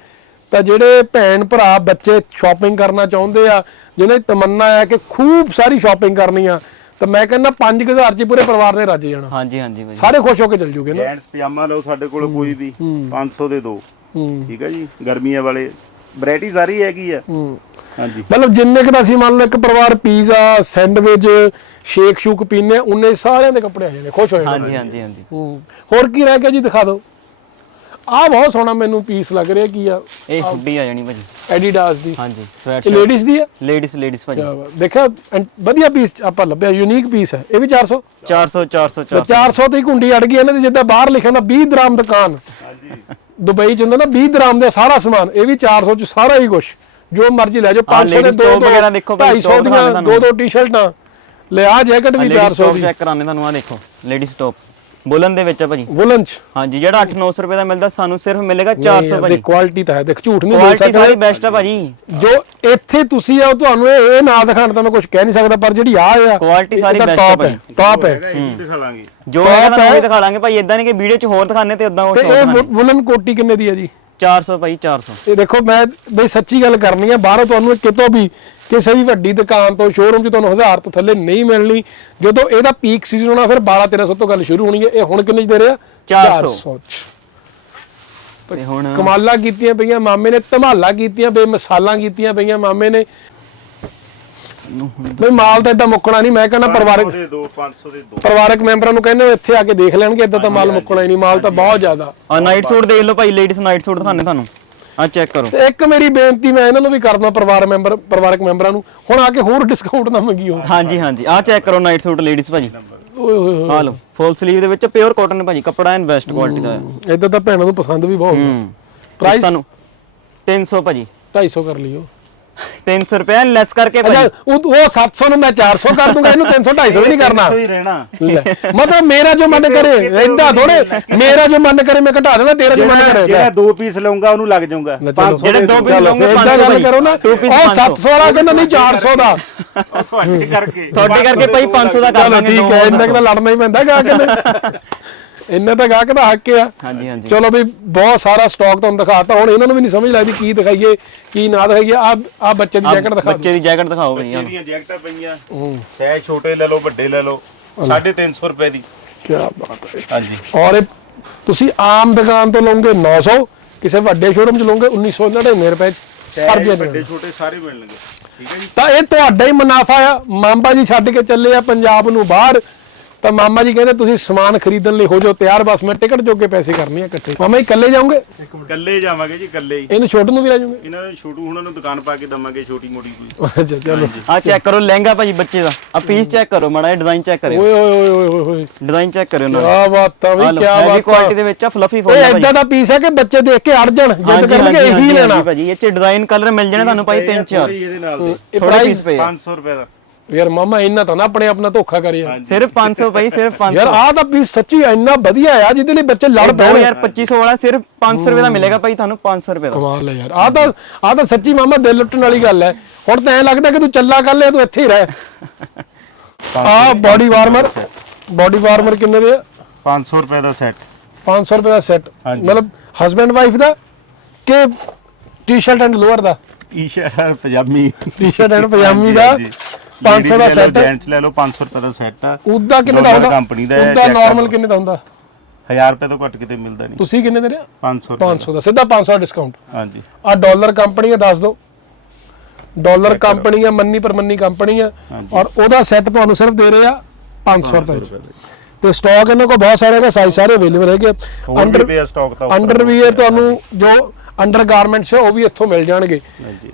ਤਾਂ ਜਿਹੜੇ ਭੈਣ ਭਰਾ ਬੱਚੇ ਸ਼ਾਪਿੰਗ ਕਰਨਾ ਚਾਹੁੰਦੇ ਆ ਜਿਹਨਾਂ ਦੀ ਤਮੰਨਾ ਹੈ ਕਿ ਖੂਬ ਸਾਰੀ ਸ਼ਾਪਿੰਗ ਕਰਨੀ ਆ ਤਾਂ ਮੈਂ ਕਹਿੰਦਾ 5000 ਚ ਪੂਰੇ ਪਰਿਵਾਰ ਨੇ ਰੱਜ ਜਾਣਾ। ਹਾਂਜੀ ਹਾਂਜੀ ਭਾਜੀ। ਸਾਰੇ ਖੁਸ਼ ਹੋ ਕੇ ਚੱਲ ਜੂਗੇ ਨਾ। ਜੈਂਟਸ ਪਜਾਮਾ ਲਓ ਸਾਡੇ ਕੋਲ ਕੋਈ ਵੀ 500 ਦੇ ਦੋ। ਹੂੰ। ਠੀਕ ਹੈ ਜੀ ਗਰਮੀਆਂ ਵਾਲੇ। ਵੈਰਾਈਟੀ ਸਾਰੀ ਹੈਗੀ ਆ। ਹੂੰ। ਹਾਂਜੀ। ਮਤਲਬ ਜਿੰਨੇ ਕਿ ਤਾਂ ਅਸੀਂ ਮੰਨ ਲਓ ਇੱਕ ਪਰਿਵਾਰ ਪੀਜ਼ਾ ਸੈਂਡਵਿਚ ਸ਼ੇਕ ਸ਼ੂਕ ਪੀਨੇ ਉਨੇ ਸਾਰਿਆਂ ਦੇ ਕੱਪੜੇ ਆ ਜਾਣੇ ਖੁਸ਼ ਹੋ ਜਾਣੇ ਹਾਂਜੀ ਹਾਂਜੀ ਹਾਂਜੀ। ਹੂੰ। ਹੋਰ ਕੀ ਰਹਿ ਗਿਆ ਜੀ ਦਿਖਾ ਦਿਓ। ਆਹ ਬਹੁਤ ਸੋਹਣਾ ਮੈਨੂੰ ਪੀਸ ਲੱਗ ਰਿਹਾ ਕੀ ਆ? ਇਹ ਹੁੱਡੀ ਆ ਜਾਣੀ ਭਾਜੀ। ਐਡੀਡਾਸ ਦੀ। ਹਾਂਜੀ ਸਵੈਟ ਲੇਡੀਜ਼ ਦੀ ਆ? ਲੇਡੀਜ਼ ਲੇਡੀਜ਼ ਭਾਜੀ। ਦੇਖਿਆ ਵਧੀਆ ਪੀਸ ਆਪਾਂ ਲੱਭਿਆ ਯੂਨੀਕ ਪੀਸ ਹੈ ਇਹ ਵੀ 400 400 400 ਤੇ 400 400 ਤੇ ਹੀ ਕੁੰਡੀ ਅੜ ਗਈ ਇਹਨਾਂ ਦੀ ਜਿੱਦਾਂ ਬਾਹਰ ਲਿਖਿਆ ਹੁੰਦਾ 20 ਦਰਾਮ ਦੁਕਾਨ। ਦੁਬਈ ਹੁੰਦਾ ਨਾ 20 ਦਰਾਮ ਦਾ ਸਾਰਾ ਸਮਾਨ ਇਹ ਵੀ 400 ਚ ਸਾਰਾ ਹੀ ਕੁਝ ਜੋ ਮਰਜ਼ੀ ਲੈ ਜਾਓ 500 ਦੇ ਦੋ ਦੋ ਵਗੈਰਾ ਦੇਖੋ ਭਾਈ, 250 top ਦੀਆਂ ਦੋ ਦੋ ਟੀ-ਸ਼ਰਟਾਂ ਲੈ ਆ ਜੈਕਟ ਵੀ 400 ਦੀ। ਚੈੱਕ ਕਰਾਣੇ ਤੁਹਾਨੂੰ ਆ ਦੇਖੋ ਲੇਡੀਜ਼ ਟੌਪ ਬੁਲਨ ਦੇ ਵਿੱਚ ਆ ਭਾਜੀ। ਵੁਲਨ ਚ? ਹਾਂਜੀ ਜਿਹੜਾ 8-900 ਰੁਪਏ ਦਾ ਮਿਲਦਾ ਸਾਨੂੰ ਸਿਰਫ ਮਿਲੇਗਾ 400 ਭਾਜੀ। ਦੀ ਕੁਆਲਿਟੀ ਤਾਂ ਹੈ। ਦੇਖ ਝੂਠ ਨਹੀਂ ਬੋਲ ਕੁਆਲਿਟੀ ਸਾਰੀ ਸਕਦਾ। ਬੈਸਟ ਆ ਭਾਜੀ। ਜੋ ਇੱਥੇ ਤੁਸੀਂ ਆਓ ਤੁਹਾਨੂੰ ਇਹ ਇਹ ਨਾ ਦਿਖਾਣ ਤਾਂ ਮੈਂ ਕੁਝ ਕਹਿ ਨਹੀਂ ਸਕਦਾ ਪਰ ਜਿਹੜੀ ਆ ਆ Quality ਸਾਰੀ best ਟਾਪ ਹੈ ਟਾਪ ਹੈ। ਹੈਗਾ ਇਹ ਵੀ ਦਿਖਾ ਲਾਂਗੇ। ਜੋ ਹੈਗਾ ਤੁਹਾਨੂੰ ਉਹੀ ਦਿਖਾ ਲਾਂਗੇ ਭਾਈ ਇਦਾਂ ਨਹੀਂ ਕਿ ਵੀਡੀਓ 'ਚ ਹੋਰ ਦਿਖਾਣੇ ਤੇ ਉਦਾਂ ਉਹ ਤੇ ਇਹ ਵੁਲਨ ਕੋਟੀ ਕਿੰਨੇ ਦੀ ਹੈ ਜੀ? 400 ਭਾਈ 400 ਇਹ ਦੇਖੋ ਮੈਂ ਬਈ ਸੱਚੀ ਗੱਲ ਕਰਨੀ ਹੈ ਬਾਹਰੋਂ ਤੁਹਾਨੂੰ ਕਿਤੋਂ ਵੀ ਕਿਸੇ ਵੀ ਵੱਡੀ ਦੁਕਾਨ ਤੋਂ ਸ਼ੋਰੂਮ 'ਚ ਤੁਹਾਨੂੰ 1000 ਤੋਂ ਥੱਲੇ ਨਹੀਂ ਮਿਲਣੀ। ਜਦੋਂ ਇਹਦਾ ਪੀਕ ਸੀਜ਼ਨ ਹੋਣਾ ਫਿਰ 12 1300 ਤੋਂ ਗੱਲ ਸ਼ੁਰੂ ਹੋਣੀ ਹੈ। ਇਹ ਹੁਣ ਕਿੰਨੇ 'ਚ ਦੇ ਰਿਹਾ? 400 'ਚ। ਤੇ ਹੁਣ ਕਮਾਲਾਂ ਕੀਤੀਆਂ ਪਈਆਂ ਮਾਮੇ ਨੇ ਧਮਾਲਾਂ ਕੀਤੀਆਂ ਬੇਮਿਸਾਲਾਂ ਕੀਤੀਆਂ ਪਈਆਂ ਮਾਮੇ ਨੇ। ਬਈ ਮਾਲ ਤਾਂ ਇਦਾਂ ਮੁੱਕਣਾ ਨਹੀਂ ਮੈਂ ਕਹਿੰਦਾ ਪਰਿਵਾਰਕ 500 ਦੇ ਦੋ 500 ਦੇ ਦੋ। ਪਰਿਵਾਰਕ ਮੈਂਬਰਾਂ ਨੂੰ ਕਹਿੰਦੇ ਹੋ ਇੱਥੇ ਆ ਕੇ ਦੇਖ ਲੈਣਗੇ ਇਦਾਂ ਤਾਂ ਮਾਲ ਮੁੱਕਣਾ ਹੀ ਨਹੀਂ ਮਾਲ ਤਾਂ ਬਹੁਤ ਜ਼ਿਆਦਾ। ਆ ਨਾਈਟ ਸੂਟ ਦੇਖ ਲਓ ਭਾਈ ਲੇਡੀਜ਼ ਨਾਈਟ ਸੂਟ ਦਿਖਾਣੇ ਤੁਹਾਨੂੰ। ਆ ਚੈੱਕ ਕਰੋ। ਤੇ ਇੱਕ ਮੇਰੀ ਬੇਨਤੀ ਮੈਂ ਇਹਨਾਂ ਨੂੰ ਵੀ ਕਰਦਾ ਪਰਿਵਾਰ ਮੈਂਬਰ ਪਰਿਵਾਰਕ ਮੈਂਬਰਾਂ ਨੂੰ ਹੁਣ ਆ ਕੇ ਹੋਰ ਡਿਸਕਾਊਂਟ ਨਾ ਮੰਗਿਓ। ਹਾਂਜੀ ਹਾਂਜੀ। ਆ ਚੈੱਕ ਕਰੋ ਨਾਈਟ ਸੂਟ ਲੇਡੀਜ਼ ਭਾਜੀ। ਓਏ ਹੋਏ ਹੋਏ ਆ ਲਓ ਫੁੱਲ ਸਲੀਵ ਦੇ ਵਿੱਚ ਪਿਓਰ ਕਾਟਨ ਭਾਜੀ ਕੱਪੜਾ ਐਨ ਬੈਸਟ ਕੁਆਲਿਟੀ ਦਾ। ਹੈ ਇਦਾਂ ਤਾਂ ਭੈਣਾਂ ਨੂੰ ਪਸੰਦ ਵੀ ਬਹੁਤ ਹੂੰ। ਪ੍ਰਾਈਸ ਤੁਹਾਨੂੰ 300 ਭਾਜੀ। 250 ਕਰ ਲਿਓ। 300 ਰੁਪਏ ਲੈਸ ਕਰਕੇ ਅੱਛਾ ਭਾਜੀ ਉਹ ਉਹ 700 ਨੂੰ ਮੈਂ 400 ਕਰ ਦੂੰਗਾ ਇਹਨੂੰ 300 250 ਵੀ ਨਹੀਂ ਕਰਨਾ। ਹੀ ਰਹਿਣਾ। ਲੈ, ਮਤਲਬ ਮੇਰਾ ਜੋ ਮਨ ਕਰੇ ਏਦਾਂ ਥੋੜੇ ਮੇਰਾ ਜੋ ਮਨ ਕਰੇ ਮੈਂ ਘਟਾ ਦੇਣਾ ਤੇਰਾ ਜੋ ਮਨ ਕਰੇ। ਜਿਹੜਾ ਦੋ ਪੀਸ ਲਊਂਗਾ ਉਹਨੂੰ ਲੱਗ ਜਾਊਗਾ। ਲੈ ਚਲੋ। ਜਿਹੜੇ ਦੋ ਪੀਸ ਲਓਗੇ ਏਦਾਂ 500 ਗੱਲ ਕਰੋ ਨਾ। Two piece ਉਹ 500 700 ਵਾਲਾ ਕਹਿੰਦਾ ਨਹੀਂ 400 ਦਾ। ਤੁਹਾਡੇ ਕਰਕੇ। ਤੁਹਾਡੇ ਕਰਕੇ ਭਾਈ 500 ਦਾ ਕਰ ਚਲੋ ਦਾਂਗੇ ਠੀਕ ਹੈ ਇੰਨਾ ਕੁ ਤਾਂ ਲੜਨਾ ਹੀ ਪੈਂਦਾ ਗਾਹਕ ਨੇ (laughs) ਇੰਨਾ ਤਾਂ ਗਾਹਕ ਦਾ ਹੱਕ ਆ। ਹਾਂਜੀ ਹਾਂਜੀ। ਚਲੋ ਵੀ ਬਹੁਤ ਸਾਰਾ ਸਟਾਕ ਤੁਹਾਨੂੰ ਦਿਖਾਤਾ। ਹੁਣ ਇਹਨਾਂ ਨੂੰ ਵੀ ਨਹੀਂ ਸਮਝ ਲੱਗਦੀ ਕੀ ਦਿਖਾਈਏ ਕੀ ਨਾ ਦਿਖਾਈਏ। ਆ ਆ ਬੱਚੇ ਦੀ ਜੈਕਟ ਦਿਖਾ ਬੱਚੇ ਦੀ ਜੈਕਟ ਦਿਖਾਓ ਬੱਚੇ ਦੀਆਂ ਜੈਕਟਾਂ ਪਈਆਂ। ਹੂੰ। ਸਹਿ ਛੋਟੇ ਲੈ ਲਓ ਵੱਡੇ ਲੈ ਲਓ। 350 ਰੁਪਏ ਦੀ। ਕੀ ਬਾਤ ਹੈ। ਹਾਂਜੀ। ਔਰ ਇਹ ਤੁਸੀਂ ਆਮ ਦੁਕਾਨ ਤੋਂ ਲਓਗੇ 900 ਕਿਸੇ ਵੱਡੇ ਸ਼ੋਰੂਮ 'ਚ ਲਓਗੇ 1999 ਰੁਪਏ 'ਚ। ਸਰ ਸਹਿ ਜੀ ਵੱਡੇ ਛੋਟੇ ਸਾਰੇ ਮਿਲਣਗੇ। ਠੀਕ ਹੈ ਜੀ। ਤਾਂ ਇਹ ਤੁਹਾਡਾ ਹੀ ਮੁਨਾਫਾ ਆ। ਮਾਂਬਾ ਜੀ ਛੱਡ ਕੇ ਚੱਲੇ ਆ ਪੰਜਾਬ ਨੂੰ ਬਾਹਰ। ਤਾਂ ਮਾਮਾ ਜੀ ਕਹਿੰਦੇ ਤੁਸੀਂ ਸਮਾਨ ਖਰੀਦਣ ਲਈ ਹੋ ਜਾਓ ਤਿਆਰ ਬਸ ਮੈਂ ਟਿਕਟ ਜੋਗੇ ਪੈਸੇ ਕਰਨੇ ਆ ਇਕੱਠੇ। ਮਾਮਾ ਜੀ ਇਕੱਲੇ ਜਾਓਗੇ? ਇਕੱਲੇ ਜਾਵਾਂਗੇ ਜੀ ਇਕੱਲੇ ਹੀ। ਇਹਨੂੰ ਛੋਟੂ ਨੂੰ ਵੀ ਲੈ ਜਾਓਗੇ? ਇਹਨਾਂ ਨੂੰ ਛੋਟੂ ਉਹਨਾਂ ਨੂੰ ਦੁਕਾਨ ਪਾ ਕੇ ਦਵਾਂਗੇ ਛੋਟੀ ਮੋਟੀ ਕੋਈ ਅੱਛਾ ਚਲੋ। ਆ ਚੈੱਕ ਕਰੋ ਲਹਿੰਗਾ ਭਾਜੀ ਬੱਚੇ ਦਾ। ਆ ਪੀਸ ਚੈੱਕ ਕਰੋ ਮਾੜਾ ਜਿਹਾ ਡਿਜ਼ਾਈਨ ਚੈੱਕ ਕਰਿਓ। ਓਏ ਓਏ ਓਏ ਓਏ ਓਏ ਡਿਜ਼ਾਈਨ ਚੈੱਕ ਕਰਿਓ ਨਾਲ ਕੀ ਬਾਤ ਆ ਵੀ ਕੀ ਬਾਤ। ਕੁਆਲਿਟੀ ਦੇ ਵਿੱਚ ਆ ਫਲਫੀ ਫੋਨ ਇਹ ਆ ਏਦਾਂ ਦਾ ਪੀਸ ਹੈ ਕਿ ਬੱਚੇ ਦੇਖ ਕੇ ਅੜ ਜਾਣ। ਜਿੱਦ ਕਰਨਗੇ ਇਹੀ ਲੈਣਾ। ਭਾਜੀ ਇਹ ਚ ਡਿਜ਼ਾਈਨ ਕਲਰ ਮਿਲ ਜਾਣੇ ਤੁਹਾਨੂੰ ਭਾਈ ਤਿੰਨ ਚਾਰ। ਇਹਦੇ ਨਾਲ ਦੇ। ਇਹ ਪ੍ਰਾਈਸ ਪੀਸ ਪਏ ਆ। 500 ਰੁਪਏ ਦਾ। ਯਾਰ ਮਾਮਾ ਇੰਨਾ ਤਾਂ ਨਾ ਆਪਣੇ ਆਪ ਨਾਲ ਧੋਖਾ ਕਰੇ ਯਾਰ। ਸਿਰਫ 500 ਭਾਈ ਸਿਰਫ 500 ਯਾਰ ਆਹ ਤਾਂ ਪੀਸ ਸੱਚੀ ਇੰਨਾ ਵਧੀਆ ਆ ਜਿਹਦੇ ਲਈ ਬੱਚੇ ਲੜ ਪੈਣ 2250 ਵਾਲਾ ਸਿਰਫ 500 ਰੁਪਏ ਦਾ ਮਿਲੇਗਾ ਭਾਈ ਤੁਹਾਨੂੰ 500 ਰੁਪਏ ਦਾ। ਕਮਾਲ ਹੈ ਯਾਰ। ਆਹ ਤਾਂ ਆਹ ਤਾਂ ਸੱਚੀ ਮਾਮਾ ਦਿਲ ਲੁੱਟਣ ਵਾਲੀ ਗੱਲ ਹੈ। ਹੁਣ ਤਾਂ ਐ ਲੱਗਦਾ ਕਿ ਤੂੰ ਚੱਲਾ ਕਰ ਲਿਆ ਤੂੰ ਇੱਥੇ ਹੀ ਰਹਿ। ਆਹ ਬਾਡੀ ਵਾਰਮਰ ਬਾਡੀ ਵਾਰਮਰ ਕਿੰਨੇ ਦੇ ਆ? 500 ਰੁਪਏ ਦਾ ਸੈੱਟ 500 ਰੁਪਏ ਦਾ ਸੈੱਟ। ਮਤਲਬ ਹਸਬੰਡ ਵਾਈਫ ਦਾ ਕਿ ਟੀ-ਸ਼ਰਟ ਐਂਡ ਲੋਅਰ ਦਾ? ਟੀ-ਸ਼ਰਟ ਪਜਾਮੀ। ਟੀ-ਸ਼ਰਟ ਐਂਡ ਪਜਾਮੀ ਦਾ? 500 ਦਾ ਸੈੱਟ ਜੈਂਟਸ ਲੈ ਲਓ 500 ਰੁਪਏ ਦਾ ਸੈੱਟ ਆ। ਉਹਦਾ ਕਿੰਨੇ ਦਾ ਹੁੰਦਾ? company ਦਾ ਹੈ, ਉਹਦਾ ਨਾਰਮਲ। ਕਿੰਨੇ ਦਾ ਹੁੰਦਾ? 1000 ਰੁਪਏ ਤੋਂ ਘੱਟ ਕਿਤੇ ਮਿਲਦਾ ਨਹੀਂ। ਤੁਸੀਂ ਕਿੰਨੇ ਦੇ ਰਹੇ 500 ਰੁਪਏ 500 ਦਾ। ਸਿੱਧਾ 500 ਦਾ ਡਿਸਕਾਊਂਟ ਹਾਂਜੀ। ਆ ਡਾਲਰ ਕੰਪਨੀ ਆ ਦੱਸ ਦਿਓ। ਡਾਲਰ ਕੰਪਨੀ ਆ ਮੰਨੀ ਪਰਮੰਨੀ ਕੰਪਨੀ ਆ। ਔਰ ਉਹਦਾ ਸੈੱਟ ਤੁਹਾਨੂੰ ਸਿਰਫ ਦੇ ਰਹੇ ਆ 500 ਰੁਪਏ। ਤੇ ਸਟਾਕ ਇਹਨਾਂ ਕੋਲ ਬਹੁਤ ਸਾਰੇ ਹੈਗੇ ਸਾਈਜ਼ ਸਾਰੇ ਅਵੇਲੇਬਲ ਹੈਗੇ ਪਿਆ ਸਟਾਕ ਤਾਂ ਅੰਡਰਵੀਅਰ ਤੁਹਾਨੂੰ ਜੋ ਅੰਡਰ ਗਾਰਮੈਂਟਸ ਉਹ ਵੀ ਇੱਥੋਂ ਮਿਲ ਜਾਣਗੇ।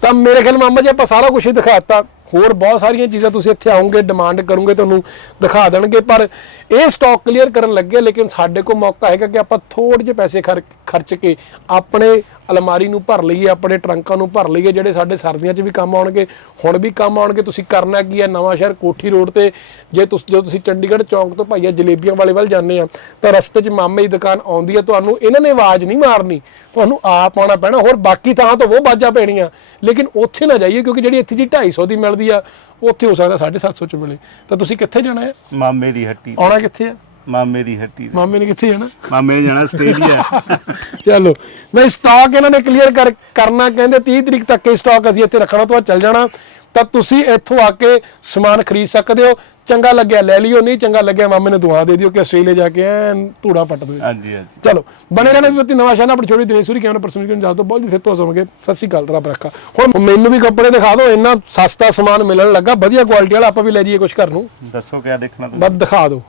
ਤਾਂ ਮੇਰੇ ਖਿਆਲ ਮਾਮਾ ਜੀ ਆਪਾਂ ਸਾਰਾ ਕੁਝ ਹੀ ਦਿਖਾਤਾ ਹੋਰ ਬਹੁਤ ਸਾਰੀਆਂ ਚੀਜ਼ਾਂ ਤੁਸੀਂ ਇੱਥੇ ਆਉਂਗੇ ਡਿਮਾਂਡ ਕਰੋਗੇ, ਤੁਹਾਨੂੰ ਦਿਖਾ ਦੇਣਗੇ, ਪਰ ਇਹ ਸਟਾਕ ਕਲੀਅਰ ਕਰਨ ਲੱਗੇ ਲੇਕਿਨ ਸਾਡੇ ਕੋਲ ਮੌਕਾ ਹੈਗਾ ਕਿ ਆਪਾਂ ਥੋੜੇ ਜਿਹੇ ਪੈਸੇ ਖਰ- ਖਰਚ ਕੇ ਆਪਣੇ ਅਲਮਾਰੀ ਨੂੰ ਭਰ ਲਈਏ ਆਪਣੇ ਟਰੰਕਾਂ ਨੂੰ ਭਰ ਲਈਏ ਜਿਹੜੇ ਸਾਡੇ ਸਰਦੀਆਂ 'ਚ ਵੀ ਕੰਮ ਆਉਣਗੇ ਹੁਣ ਵੀ ਕੰਮ ਆਉਣਗੇ ਤੁਸੀਂ ਕਰਨਾ ਕੀ ਹੈ? ਨਵਾਂ ਸ਼ਹਿਰ ਕੋਠੀ ਰੋਡ ਤੇ ਜੇ ਤੁਸੀਂ ਜਦੋਂ ਤੁਸੀਂ ਚੰਡੀਗੜ੍ਹ ਚੌਂਕ ਤੋਂ ਭਾਈਆ ਜਲੇਬੀਆਂ ਵਾਲੇ ਵੱਲ ਜਾਂਦੇ ਆ ਤਾਂ ਰਸਤੇ 'ਚ ਮਾਮੇ ਦੀ ਦੁਕਾਨ ਆਉਂਦੀ ਹੈ ਤੁਹਾਨੂੰ ਇਹਨਾਂ ਨੇ ਆਵਾਜ਼ ਨਹੀਂ ਮਾਰਨੀ ਤੁਹਾਨੂੰ ਆਪ ਆਉਣਾ ਪੈਣਾ ਹੋਰ ਬਾਕੀ ਥਾਂ ਤੋਂ ਉਹ ਬਾਜਾਂ ਪੈਣੀਆਂ ਲੇਕਿਨ ਉੱਥੇ ਨਾ ਜਾਈਏ ਕਿਉਂਕਿ ਜਿਹੜੀ ਇੱਥੇ ਜੀ 250 ਦੀ ਮਿਲਦੀ ਆ ਉੱਥੇ ਹੋ ਸਕਦਾ 750 ਚ ਮਿਲੇ ਤਾਂ ਤੁਸੀਂ ਕਿੱਥੇ ਜਾਣਾ ਹੈ? ਮਾਮੇ ਦੀ ਹੱਟੀ ਆਉਣਾ ਕਿੱਥੇ ਆ ਮਾਮੇ ਦੀ ਹੱਟੀ ਤੇ। ਮਾਮੇ ਨੇ ਕਿੱਥੇ ਜਾਣਾ? ਮਾਮੇ ਨੇ ਜਾਣਾ ਆਸਟ੍ਰੇਲੀਆ। (laughs) ਚਲੋ ਮੈਂ ਸਟਾਕ ਇਹਨਾਂ ਨੇ ਕਲੀਅਰ ਕਰ ਕਰਨਾ ਕਹਿੰਦੇ 30 ਤਰੀਕ ਤੱਕ ਇਹ ਸਟਾਕ ਅਸੀਂ ਇੱਥੇ ਰੱਖਣਾ ਤੋਂ ਬਾਅਦ ਚੱਲ ਜਾਣਾ। ਤਾਂ ਤੁਸੀਂ ਇੱਥੋਂ ਆ ਕੇ ਸਮਾਨ ਖਰੀਦ ਸਕਦੇ ਹੋ। ਚੰਗਾ ਲੱਗਿਆ ਲੈ ਲਿਓ ਨਹੀਂ ਚੰਗਾ ਲੱਗਿਆ ਮਾਮੇ ਨੂੰ ਦੁਆ ਦੇ ਦਿਓ ਕਿ ਆਸਟ੍ਰੇਲੀਆ ਜਾ ਕੇ ਐਨ ਧੂੜਾ ਪੱਟ ਦਿਓ ਹਾਂਜੀ ਹਾਂਜੀ। ਚਲੋ ਬਣੇ ਰਹਿਣਾ ਵੀ ਨਵਾਂ ਸ਼ਾਨਾ ਆਪਣੀ ਛੋਟੀ ਦਿਨੇ ਸੂਰੀ ਕੈਮਰਾ ਪਰਸਨ ਕਿਉਂ ਜਾ ਤੋਂ ਬਹੁਤ ਜੀ ਫਿਰ ਤੋਂ ਸਮਝਗੇ ਸਤਿ ਸ਼੍ਰੀ ਅਕਾਲ ਰੱਬ ਰੱਖਾ। ਹੁਣ ਮੈਨੂੰ ਵੀ ਕੱਪੜੇ ਦਿਖਾ ਦਿਓ ਇੰਨਾ ਸਸਤਾ ਸਮਾਨ ਮਿਲਣ ਲੱਗਾ ਵਧੀਆ ਕੁਆਲਿਟੀ ਵਾਲਾ ਆਪਾਂ ਵੀ ਲੈ ਜਾਈਏ ਕੁਝ ਘਰ ਨੂੰ। ਦੱਸੋ ਕਿਆ ਦੇਖਣਾ ਤੁਸੀਂ? ਬਸ ਦਿਖਾ ਦਿਓ।